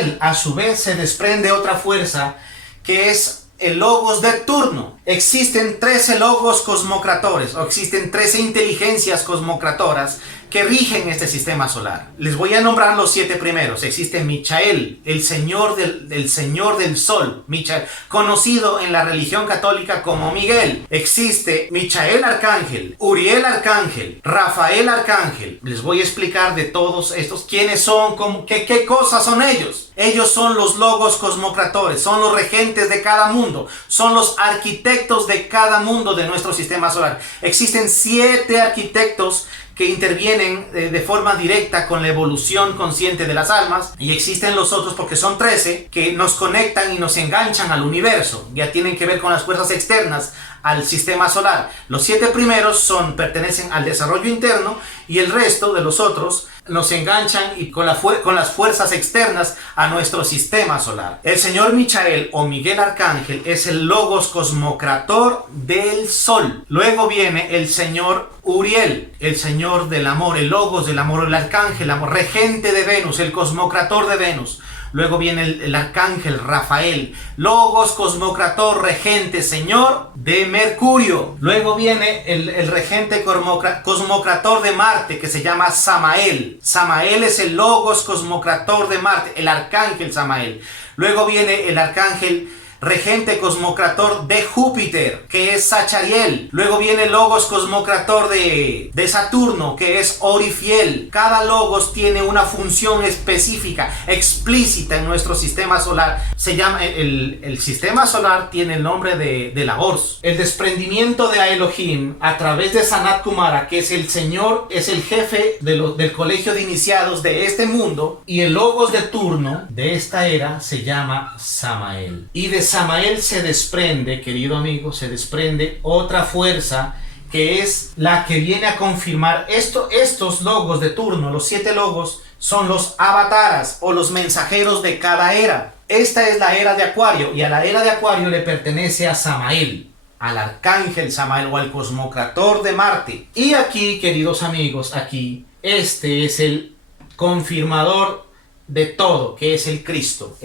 él, a su vez, se desprende otra fuerza, que es el logos de turno. Existen 13 logos cosmocratores, o existen 13 inteligencias cosmocratoras que rigen este sistema solar. Les voy a nombrar los 7 primeros. Existe Michael, el señor del sol, Michael, conocido en la religión católica como Miguel. Existe Michael Arcángel, Uriel Arcángel, Rafael Arcángel. Les voy a explicar de todos estos quiénes son, qué cosas son ellos. Ellos son los logos cosmocratores, son los regentes de cada mundo, son los arquitectos de cada mundo de nuestro sistema solar. Existen 7 arquitectos que intervienen de forma directa con la evolución consciente de las almas, y existen los otros, porque son 13, que nos conectan y nos enganchan al universo. Ya tienen que ver con las fuerzas externas al sistema solar. Los 7 primeros pertenecen al desarrollo interno, y el resto de los otros nos enganchan y con las fuerzas externas a nuestro sistema solar. El señor Michael o Miguel Arcángel es el logos cosmocrator del sol. Luego viene el señor Uriel, el señor del amor, el logos del amor, el arcángel, amor, regente de Venus, el cosmocrator de Venus. Luego viene el arcángel Rafael, logos cosmocrator, regente, señor de Mercurio. Luego viene el regente cosmocrator de Marte, que se llama Samael. Samael es el logos cosmocrator de Marte, el arcángel Samael. Luego viene el arcángel regente cosmocrator de Júpiter, que es Sachariel. Luego viene el logos cosmocrator de Saturno, que es Orifiel. Cada logos tiene una función específica, explícita en nuestro sistema solar. Se llama, el sistema solar tiene el nombre de la ORS. El desprendimiento de Elohim a través de Sanat Kumara, que es el señor, es el jefe del colegio de iniciados de este mundo, y el logos de turno de esta era se llama Samael. Y de Samael se desprende, querido amigo, se desprende otra fuerza, que es la que viene a confirmar estos logos de turno. Los 7 logos son los avataras o los mensajeros de cada era. Esta es la era de Acuario, y a la era de Acuario le pertenece a Samael, al arcángel Samael o al cosmocrator de Marte. Y aquí, queridos amigos, aquí este es el confirmador de todo, que es el Cristo,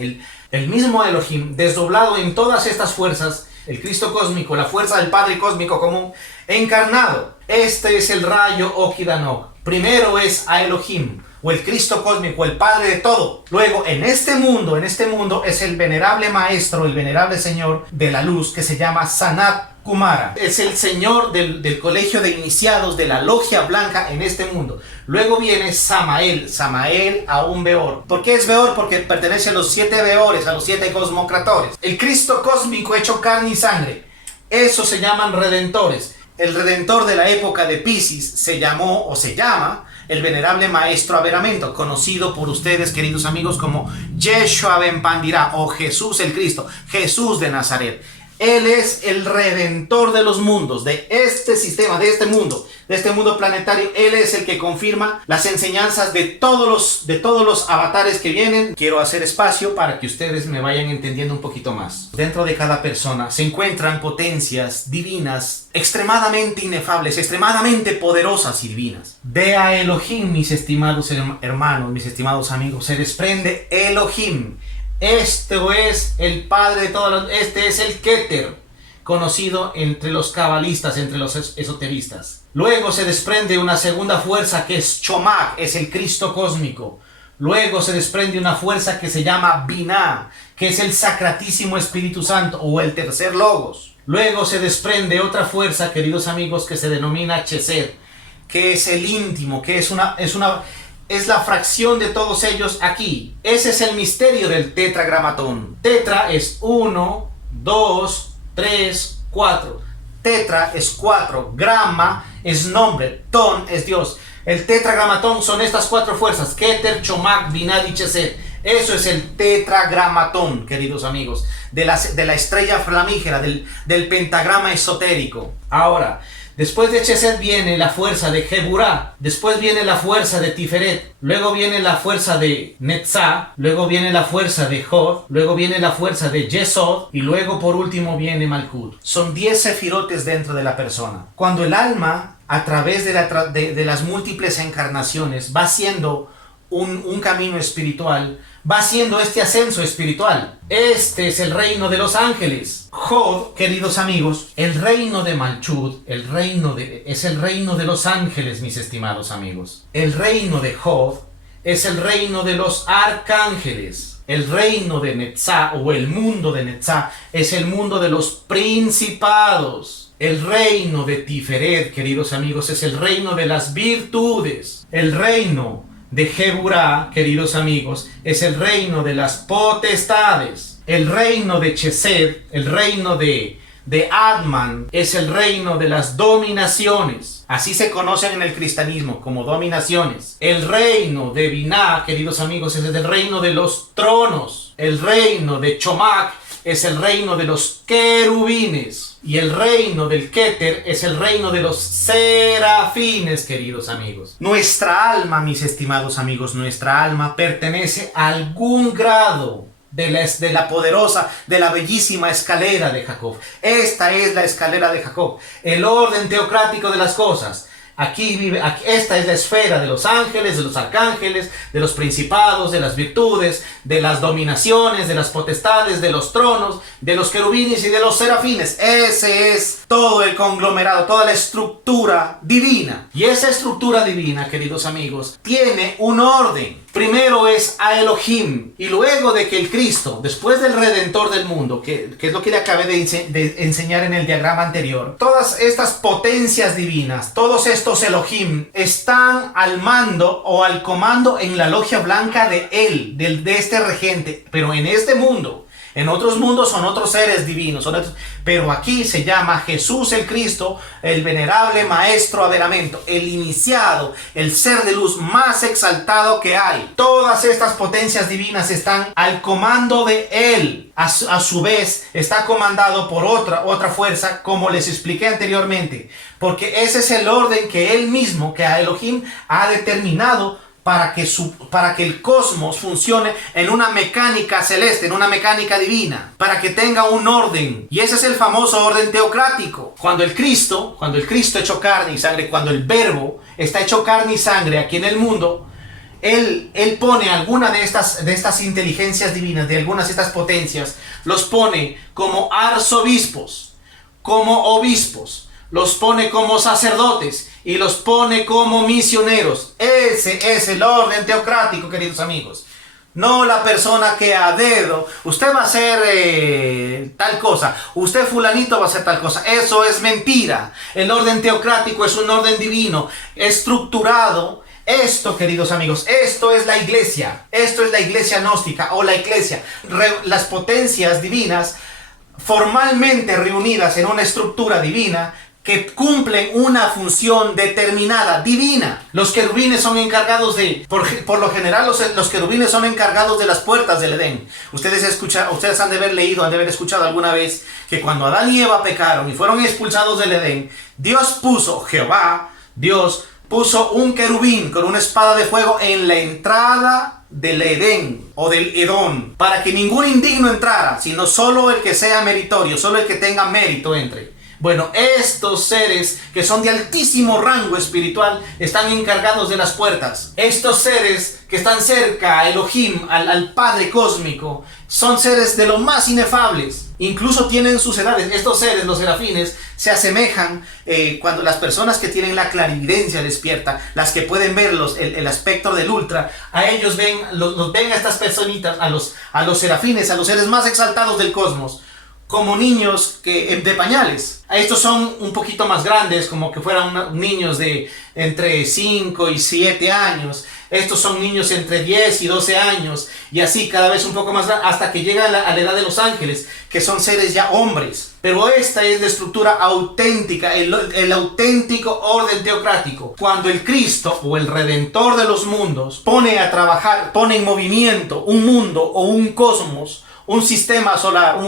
el mismo Elohim, desdoblado en todas estas fuerzas, el Cristo cósmico, la fuerza del Padre cósmico común, encarnado. Este es el rayo Okidanok. Primero es a Elohim, o el Cristo cósmico, el Padre de todo. Luego, en este mundo es el venerable maestro, el venerable señor de la luz, que se llama Sanat Kumara. Es el señor del colegio de iniciados de la logia blanca en este mundo. Luego viene Samael aún Beor. ¿Por qué es Beor? Porque pertenece a los 7 Beores, a los 7 cosmocratores. El Cristo cósmico hecho carne y sangre. Esos se llaman redentores. El redentor de la época de Piscis se llama el venerable maestro Averamento, conocido por ustedes, queridos amigos, como Yeshua ben Pandira, o Jesús el Cristo, Jesús de Nazaret. Él es el redentor de los mundos, de este sistema, de este mundo planetario. Él es el que confirma las enseñanzas de todos los avatares que vienen. Quiero hacer espacio para que ustedes me vayan entendiendo un poquito más. Dentro de cada persona se encuentran potencias divinas extremadamente inefables, extremadamente poderosas y divinas. De a Elohim, mis estimados hermanos, mis estimados amigos, se desprende Elohim. Este es el padre de todos este es el Keter, conocido entre los cabalistas, entre los esoteristas. Luego se desprende una segunda fuerza, que es Chomak, es el Cristo cósmico. Luego se desprende una fuerza que se llama Binah, que es el Sacratísimo Espíritu Santo, o el tercer Logos. Luego se desprende otra fuerza, queridos amigos, que se denomina Chesed, que es el íntimo, que es la fracción de todos ellos aquí. Ese es el misterio del tetragramatón. Tetra es 1, 2, 3, 4. Tetra es 4. Grama es nombre. Ton es Dios. El tetragramatón son estas 4 fuerzas: Keter, Chomak, Binah y Chesed. Eso es el tetragramatón, queridos amigos, de la estrella flamígera, del pentagrama esotérico. Ahora, después de Chesed viene la fuerza de Geburah, después viene la fuerza de Tiferet, luego viene la fuerza de Netzah, luego viene la fuerza de Hod, luego viene la fuerza de Yesod y luego por último viene Malkut. Son 10 sefirotes dentro de la persona. Cuando el alma, a través de las múltiples encarnaciones, va haciendo un camino espiritual, va haciendo este ascenso espiritual. Este es el reino de los ángeles. Hod, queridos amigos, el reino de Malchut, es el reino de los ángeles, mis estimados amigos. El reino de Hod es el reino de los arcángeles. El reino de Netzah, o el mundo de Netzah, es el mundo de los principados. El reino de Tiferet, queridos amigos, es el reino de las virtudes. El reino de Geburah, queridos amigos, es el reino de las potestades. El reino de Chesed, el reino de Atman, es el reino de las dominaciones. Así se conocen en el cristianismo, como dominaciones. El reino de Binah, queridos amigos, es el reino de los tronos. El reino de Chomak es el reino de los querubines. Y el reino del Keter es el reino de los serafines, queridos amigos. Nuestra alma, mis estimados amigos, nuestra alma pertenece a algún grado de la poderosa, de la bellísima escalera de Jacob. Esta es la escalera de Jacob, el orden teocrático de las cosas. Esta es la esfera de los ángeles, de los arcángeles, de los principados, de las virtudes, de las dominaciones, de las potestades, de los tronos, de los querubines y de los serafines. Ese es todo el conglomerado, toda la estructura divina. Y esa estructura divina, queridos amigos, tiene un orden. Primero es a Elohim, y luego de que el Cristo, después del Redentor del mundo, que es lo que le acabé de enseñar en el diagrama anterior, todas estas potencias divinas, todos estos Elohim, están al mando o al comando en la logia blanca de él, de este regente, pero en este mundo. En otros mundos son otros seres divinos, pero aquí se llama Jesús el Cristo, el venerable Maestro Averamento, el iniciado, el ser de luz más exaltado que hay. Todas estas potencias divinas están al comando de Él. A su vez está comandado por otra fuerza, como les expliqué anteriormente, porque ese es el orden que Él mismo, que a Elohim, ha determinado para que el cosmos funcione en una mecánica celeste, en una mecánica divina, para que tenga un orden. Y ese es el famoso orden teocrático. Cuando el Cristo hecho carne y sangre, cuando el Verbo está hecho carne y sangre aquí en el mundo, Él pone alguna de estas inteligencias divinas, de algunas de estas potencias, los pone como arzobispos, como obispos, los pone como sacerdotes y los pone como misioneros. Ese es el orden teocrático, queridos amigos. No la persona que a dedo, usted va a hacer tal cosa, usted fulanito va a hacer tal cosa. Eso es mentira. El orden teocrático es un orden divino, estructurado. Esto, queridos amigos, esto es la iglesia. Esto es la iglesia gnóstica o la iglesia. Las potencias divinas formalmente reunidas en una estructura divina que cumplen una función determinada, divina. Los querubines son encargados por lo general los querubines son encargados de las puertas del Edén. Ustedes han de haber leído, han de haber escuchado alguna vez que cuando Adán y Eva pecaron y fueron expulsados del Edén, Dios puso un querubín con una espada de fuego en la entrada del Edén o del Edón, para que ningún indigno entrara, sino solo el que sea meritorio, solo el que tenga mérito entre. Bueno, estos seres que son de altísimo rango espiritual están encargados de las puertas. Estos seres que están cerca a Elohim, al Padre Cósmico, son seres de lo más inefables. Incluso tienen sus edades. Estos seres, los serafines, se asemejan cuando las personas que tienen la clarividencia despierta, las que pueden ver el aspecto del ultra, a ellos ven a estas personitas, a los serafines, a los seres más exaltados del cosmos, como niños de pañales. Estos son un poquito más grandes, como que fueran niños de entre 5 y 7 años. Estos son niños entre 10 y 12 años. Y así cada vez un poco más grande, hasta que llega a la edad de los ángeles, que son seres ya hombres. Pero esta es la estructura auténtica, el auténtico orden teocrático. Cuando el Cristo o el Redentor de los mundos pone a trabajar, pone en movimiento un mundo o un cosmos, un sistema solar,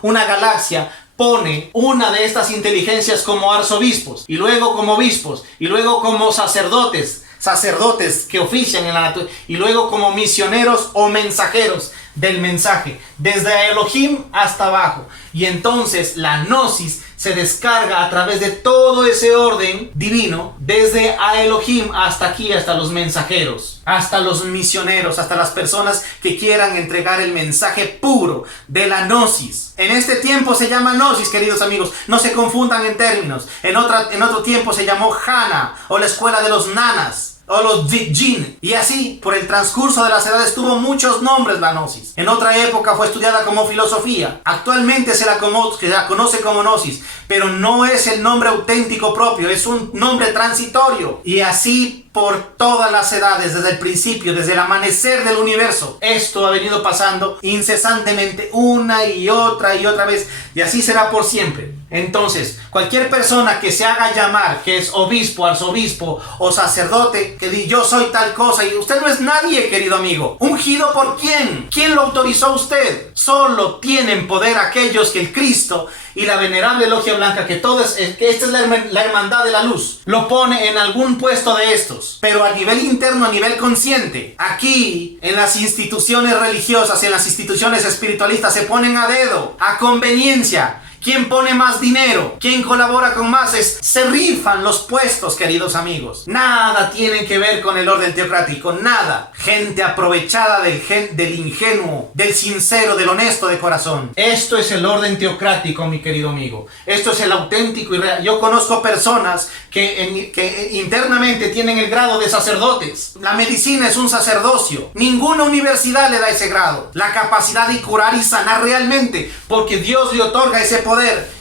una galaxia, pone una de estas inteligencias como arzobispos, y luego como obispos, y luego como sacerdotes que ofician en la naturaleza, y luego como misioneros o mensajeros del mensaje, desde Elohim hasta abajo. Y entonces la gnosis se descarga a través de todo ese orden divino, desde a Elohim hasta aquí, hasta los mensajeros, hasta los misioneros, hasta las personas que quieran entregar el mensaje puro de la gnosis. En este tiempo se llama gnosis, queridos amigos, no se confundan en términos. En otro tiempo se llamó Hana, o la escuela de los nanas, o los Jin, y así por el transcurso de las edades tuvo muchos nombres la gnosis. En otra época fue estudiada como filosofía. Actualmente se la conoce como gnosis, pero no es el nombre auténtico propio, es un nombre transitorio. Y así por todas las edades, desde el principio, desde el amanecer del universo, esto ha venido pasando incesantemente una y otra vez, y así será por siempre. Entonces, cualquier persona que se haga llamar, que es obispo, arzobispo o sacerdote, que diga yo soy tal cosa, y usted no es nadie, querido amigo. ¿Ungido por quién? ¿Quién lo autorizó a usted? Solo tienen poder aquellos que el Cristo y la venerable logia blanca, que esta es la hermandad de la luz, lo pone en algún puesto de estos, pero a nivel interno, a nivel consciente. Aquí, en las instituciones religiosas, en las instituciones espiritualistas, se ponen a dedo, a conveniencia. ¿Quién pone más dinero? ¿Quién colabora con más? Se rifan los puestos, queridos amigos. Nada tienen que ver con el orden teocrático, nada. Gente aprovechada del ingenuo, del sincero, del honesto de corazón. Esto es el orden teocrático, mi querido amigo. Esto es el auténtico y real. Yo conozco personas que internamente tienen el grado de sacerdotes. La medicina es un sacerdocio. Ninguna universidad le da ese grado. La capacidad de curar y sanar realmente, porque Dios le otorga ese poder,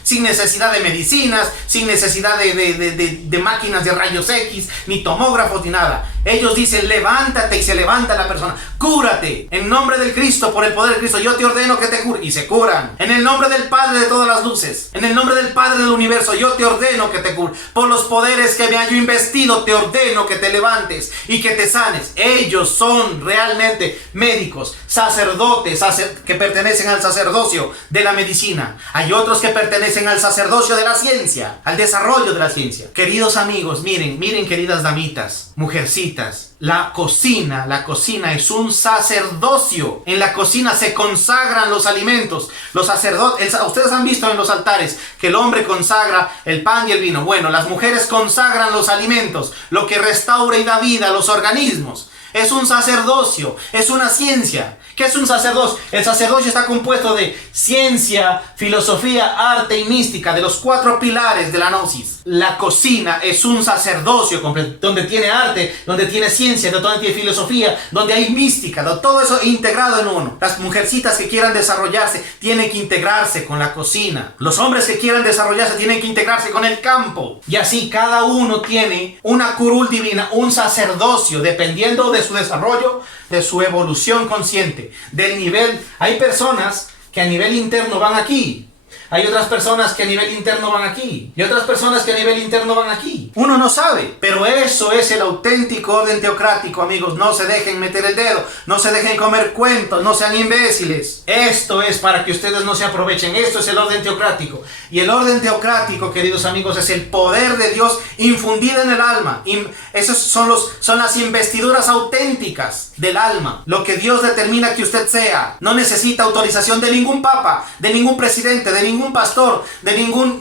sin necesidad de medicinas, sin necesidad de máquinas de rayos X, ni tomógrafos, ni nada. Ellos dicen levántate, y se levanta la persona. Cúrate, en nombre del Cristo, por el poder del Cristo, yo te ordeno que te cure, y se curan. En el nombre del Padre de todas las luces, en el nombre del Padre del universo, yo te ordeno que te cure. Por los poderes que me hallo investido, te ordeno que te levantes y que te sanes. Ellos son realmente médicos, sacerdotes, que pertenecen al sacerdocio de la medicina. Hay otros que pertenecen al sacerdocio de la ciencia, al desarrollo de la ciencia. Queridos amigos, miren, queridas damitas, mujercitas, la cocina es un sacerdocio. En la cocina se consagran los alimentos. Los sacerdotes, ustedes han visto en los altares que el hombre consagra el pan y el vino. Bueno, las mujeres consagran los alimentos, lo que restaura y da vida a los organismos. Es un sacerdocio, es una ciencia. ¿Qué es un sacerdocio? El sacerdocio está compuesto de ciencia, filosofía, arte y mística, de los 4 pilares de la gnosis. La cocina es un sacerdocio completo, donde tiene arte, donde tiene ciencia, donde tiene filosofía, donde hay mística, todo eso integrado en uno. Las mujercitas que quieran desarrollarse tienen que integrarse con la cocina. Los hombres que quieran desarrollarse tienen que integrarse con el campo. Y así cada uno tiene una curul divina, un sacerdocio, dependiendo de su desarrollo, de su evolución consciente, del nivel. Hay personas que a nivel interno van aquí. Hay otras personas que a nivel interno van aquí. Y otras personas que a nivel interno van aquí. Uno no sabe. Pero eso es el auténtico orden teocrático, amigos. No se dejen meter el dedo. No se dejen comer cuentos. No sean imbéciles. Esto es para que ustedes no se aprovechen. Esto es el orden teocrático. Y el orden teocrático, queridos amigos, es el poder de Dios infundido en el alma. Esas son las investiduras auténticas del alma. Lo que Dios determina que usted sea. No necesita autorización de ningún papa, de ningún presidente, de ningún pastor, de ningún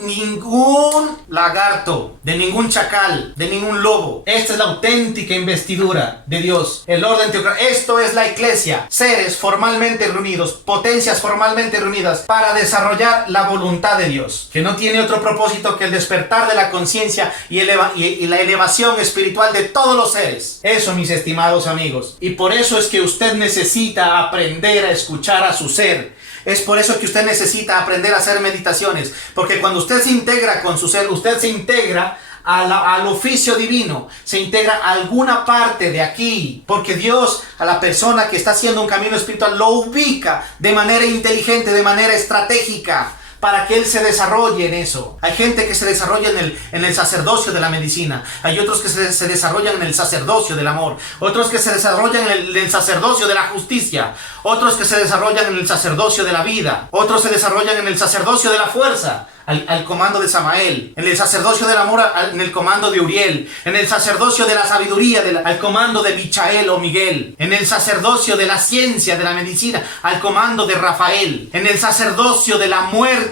lagarto, de ningún chacal, de ningún lobo. Esta es la auténtica investidura de Dios, el orden teocrático. Esto es la iglesia, seres formalmente reunidos, potencias formalmente reunidas para desarrollar la voluntad de Dios, que no tiene otro propósito que el despertar de la conciencia y la elevación espiritual de todos los seres. Eso, mis estimados amigos, y por eso es que usted necesita aprender a escuchar a su ser. Es por eso que usted necesita aprender a ser hacer meditaciones, porque cuando usted se integra con su ser, usted se integra al oficio divino, se integra a alguna parte de aquí, porque Dios a la persona que está haciendo un camino espiritual lo ubica de manera inteligente, de manera estratégica, para que él se desarrolle en eso. Hay gente que se desarrolla en el sacerdocio de la medicina. Hay otros que se desarrollan en el sacerdocio del amor. Otros que se desarrollan en el sacerdocio de la justicia. Otros que se desarrollan en el sacerdocio de la vida. Otros se desarrollan en el sacerdocio de la fuerza, al comando de Samael. En el sacerdocio del amor, en el comando de Uriel. En el sacerdocio de la sabiduría, al comando de Michael o Miguel. En el sacerdocio de la ciencia, de la medicina, al comando de Rafael. En el sacerdocio de la muerte,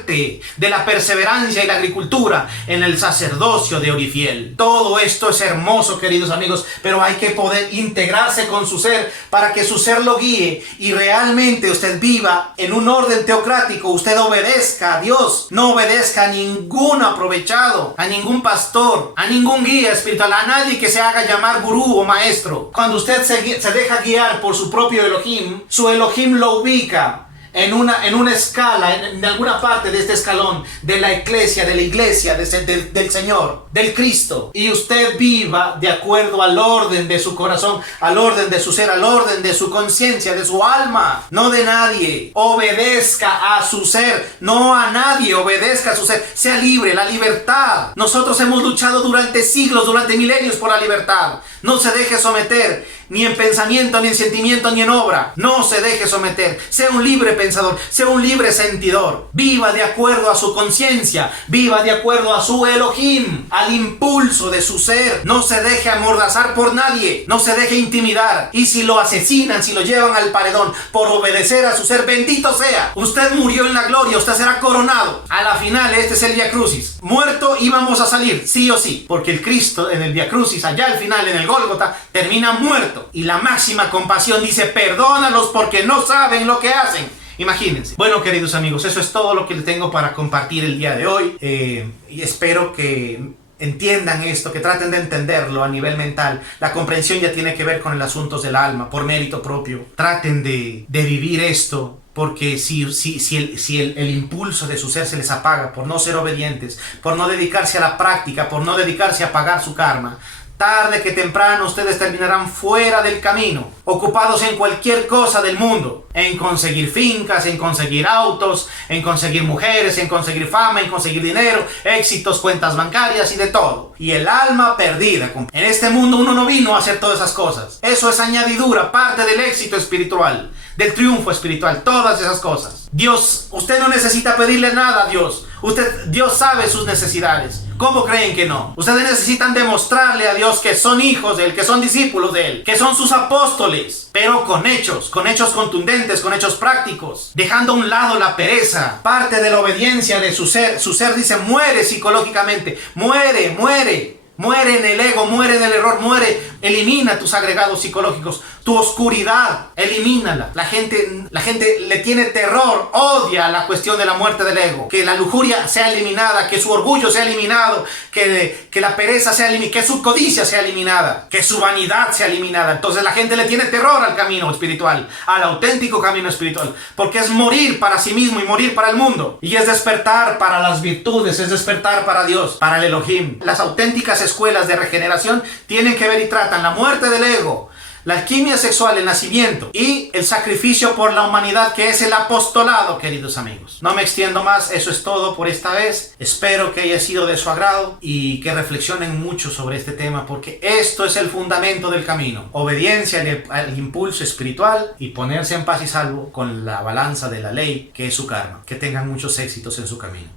de la perseverancia y la agricultura, en el sacerdocio de Orifiel. Todo esto es hermoso, queridos amigos, pero hay que poder integrarse con su ser para que su ser lo guíe y realmente usted viva en un orden teocrático. Usted obedezca a Dios, no obedezca a ningún aprovechado, a ningún pastor, a ningún guía espiritual, a nadie que se haga llamar gurú o maestro. Cuando usted se deja guiar por su propio Elohim, su Elohim lo ubica en una escala, en alguna parte de este escalón de la iglesia, del Señor, del Cristo. Y usted viva de acuerdo al orden de su corazón, al orden de su ser, al orden de su conciencia, de su alma, no de nadie. Obedezca a su ser, no a nadie, obedezca a su ser. Sea libre, la libertad. Nosotros hemos luchado durante siglos, durante milenios por la libertad. No se deje someter, ni en pensamiento, ni en sentimiento, ni en obra. No se deje someter. Sea un libre pensador, sea un libre sentidor. Viva de acuerdo a su conciencia, viva de acuerdo a su Elohim, al impulso de su ser. No se deje amordazar por nadie, no se deje intimidar. Y si lo asesinan, si lo llevan al paredón por obedecer a su ser, bendito sea. Usted murió en la gloria, usted será coronado. A la final, este es el Via Crucis. Muerto íbamos a salir, sí o sí, porque el Cristo en el Via Crucis, allá al final, en el Gólgota, termina muerto. Y la máxima compasión dice: perdónalos porque no saben lo que hacen. Imagínense. Bueno, queridos amigos, eso es todo lo que les tengo para compartir el día de hoy. Y espero que entiendan esto, que traten de entenderlo a nivel mental. La comprensión ya tiene que ver con el asunto del alma, por mérito propio. Traten de vivir esto, porque si el impulso de su ser se les apaga por no ser obedientes, por no dedicarse a la práctica, por no dedicarse a pagar su karma, tarde que temprano ustedes terminarán fuera del camino, ocupados en cualquier cosa del mundo, en conseguir fincas, en conseguir autos, en conseguir mujeres, en conseguir fama, en conseguir dinero, éxitos, cuentas bancarias y de todo. Y el alma perdida. En este mundo uno no vino a hacer todas esas cosas. Eso es añadidura, parte del éxito espiritual, del triunfo espiritual, todas esas cosas. Dios, usted no necesita pedirle nada a Dios. Dios sabe sus necesidades. ¿Cómo creen que no? Ustedes necesitan demostrarle a Dios que son hijos de Él, que son discípulos de Él, que son sus apóstoles, pero con hechos contundentes, con hechos prácticos, dejando a un lado la pereza. Parte de la obediencia de su ser dice: muere psicológicamente, muere en el ego, muere en el error, elimina tus agregados psicológicos, tu oscuridad, elimínala. La gente le tiene terror, odia la cuestión de la muerte del ego. Que la lujuria sea eliminada, que su orgullo sea eliminado, que la pereza sea eliminada, que su codicia sea eliminada, que su vanidad sea eliminada. Entonces la gente le tiene terror al camino espiritual, al auténtico camino espiritual, porque es morir para sí mismo y morir para el mundo. Y es despertar para las virtudes, es despertar para Dios, para el Elohim. Las auténticas escuelas de regeneración tienen que ver y tratan la muerte del ego, la alquimia sexual, el nacimiento y el sacrificio por la humanidad, que es el apostolado, queridos amigos. No me extiendo más, eso es todo por esta vez. Espero que haya sido de su agrado y que reflexionen mucho sobre este tema, porque esto es el fundamento del camino. Obediencia al impulso espiritual y ponerse en paz y salvo con la balanza de la ley, que es su karma. Que tengan muchos éxitos en su camino.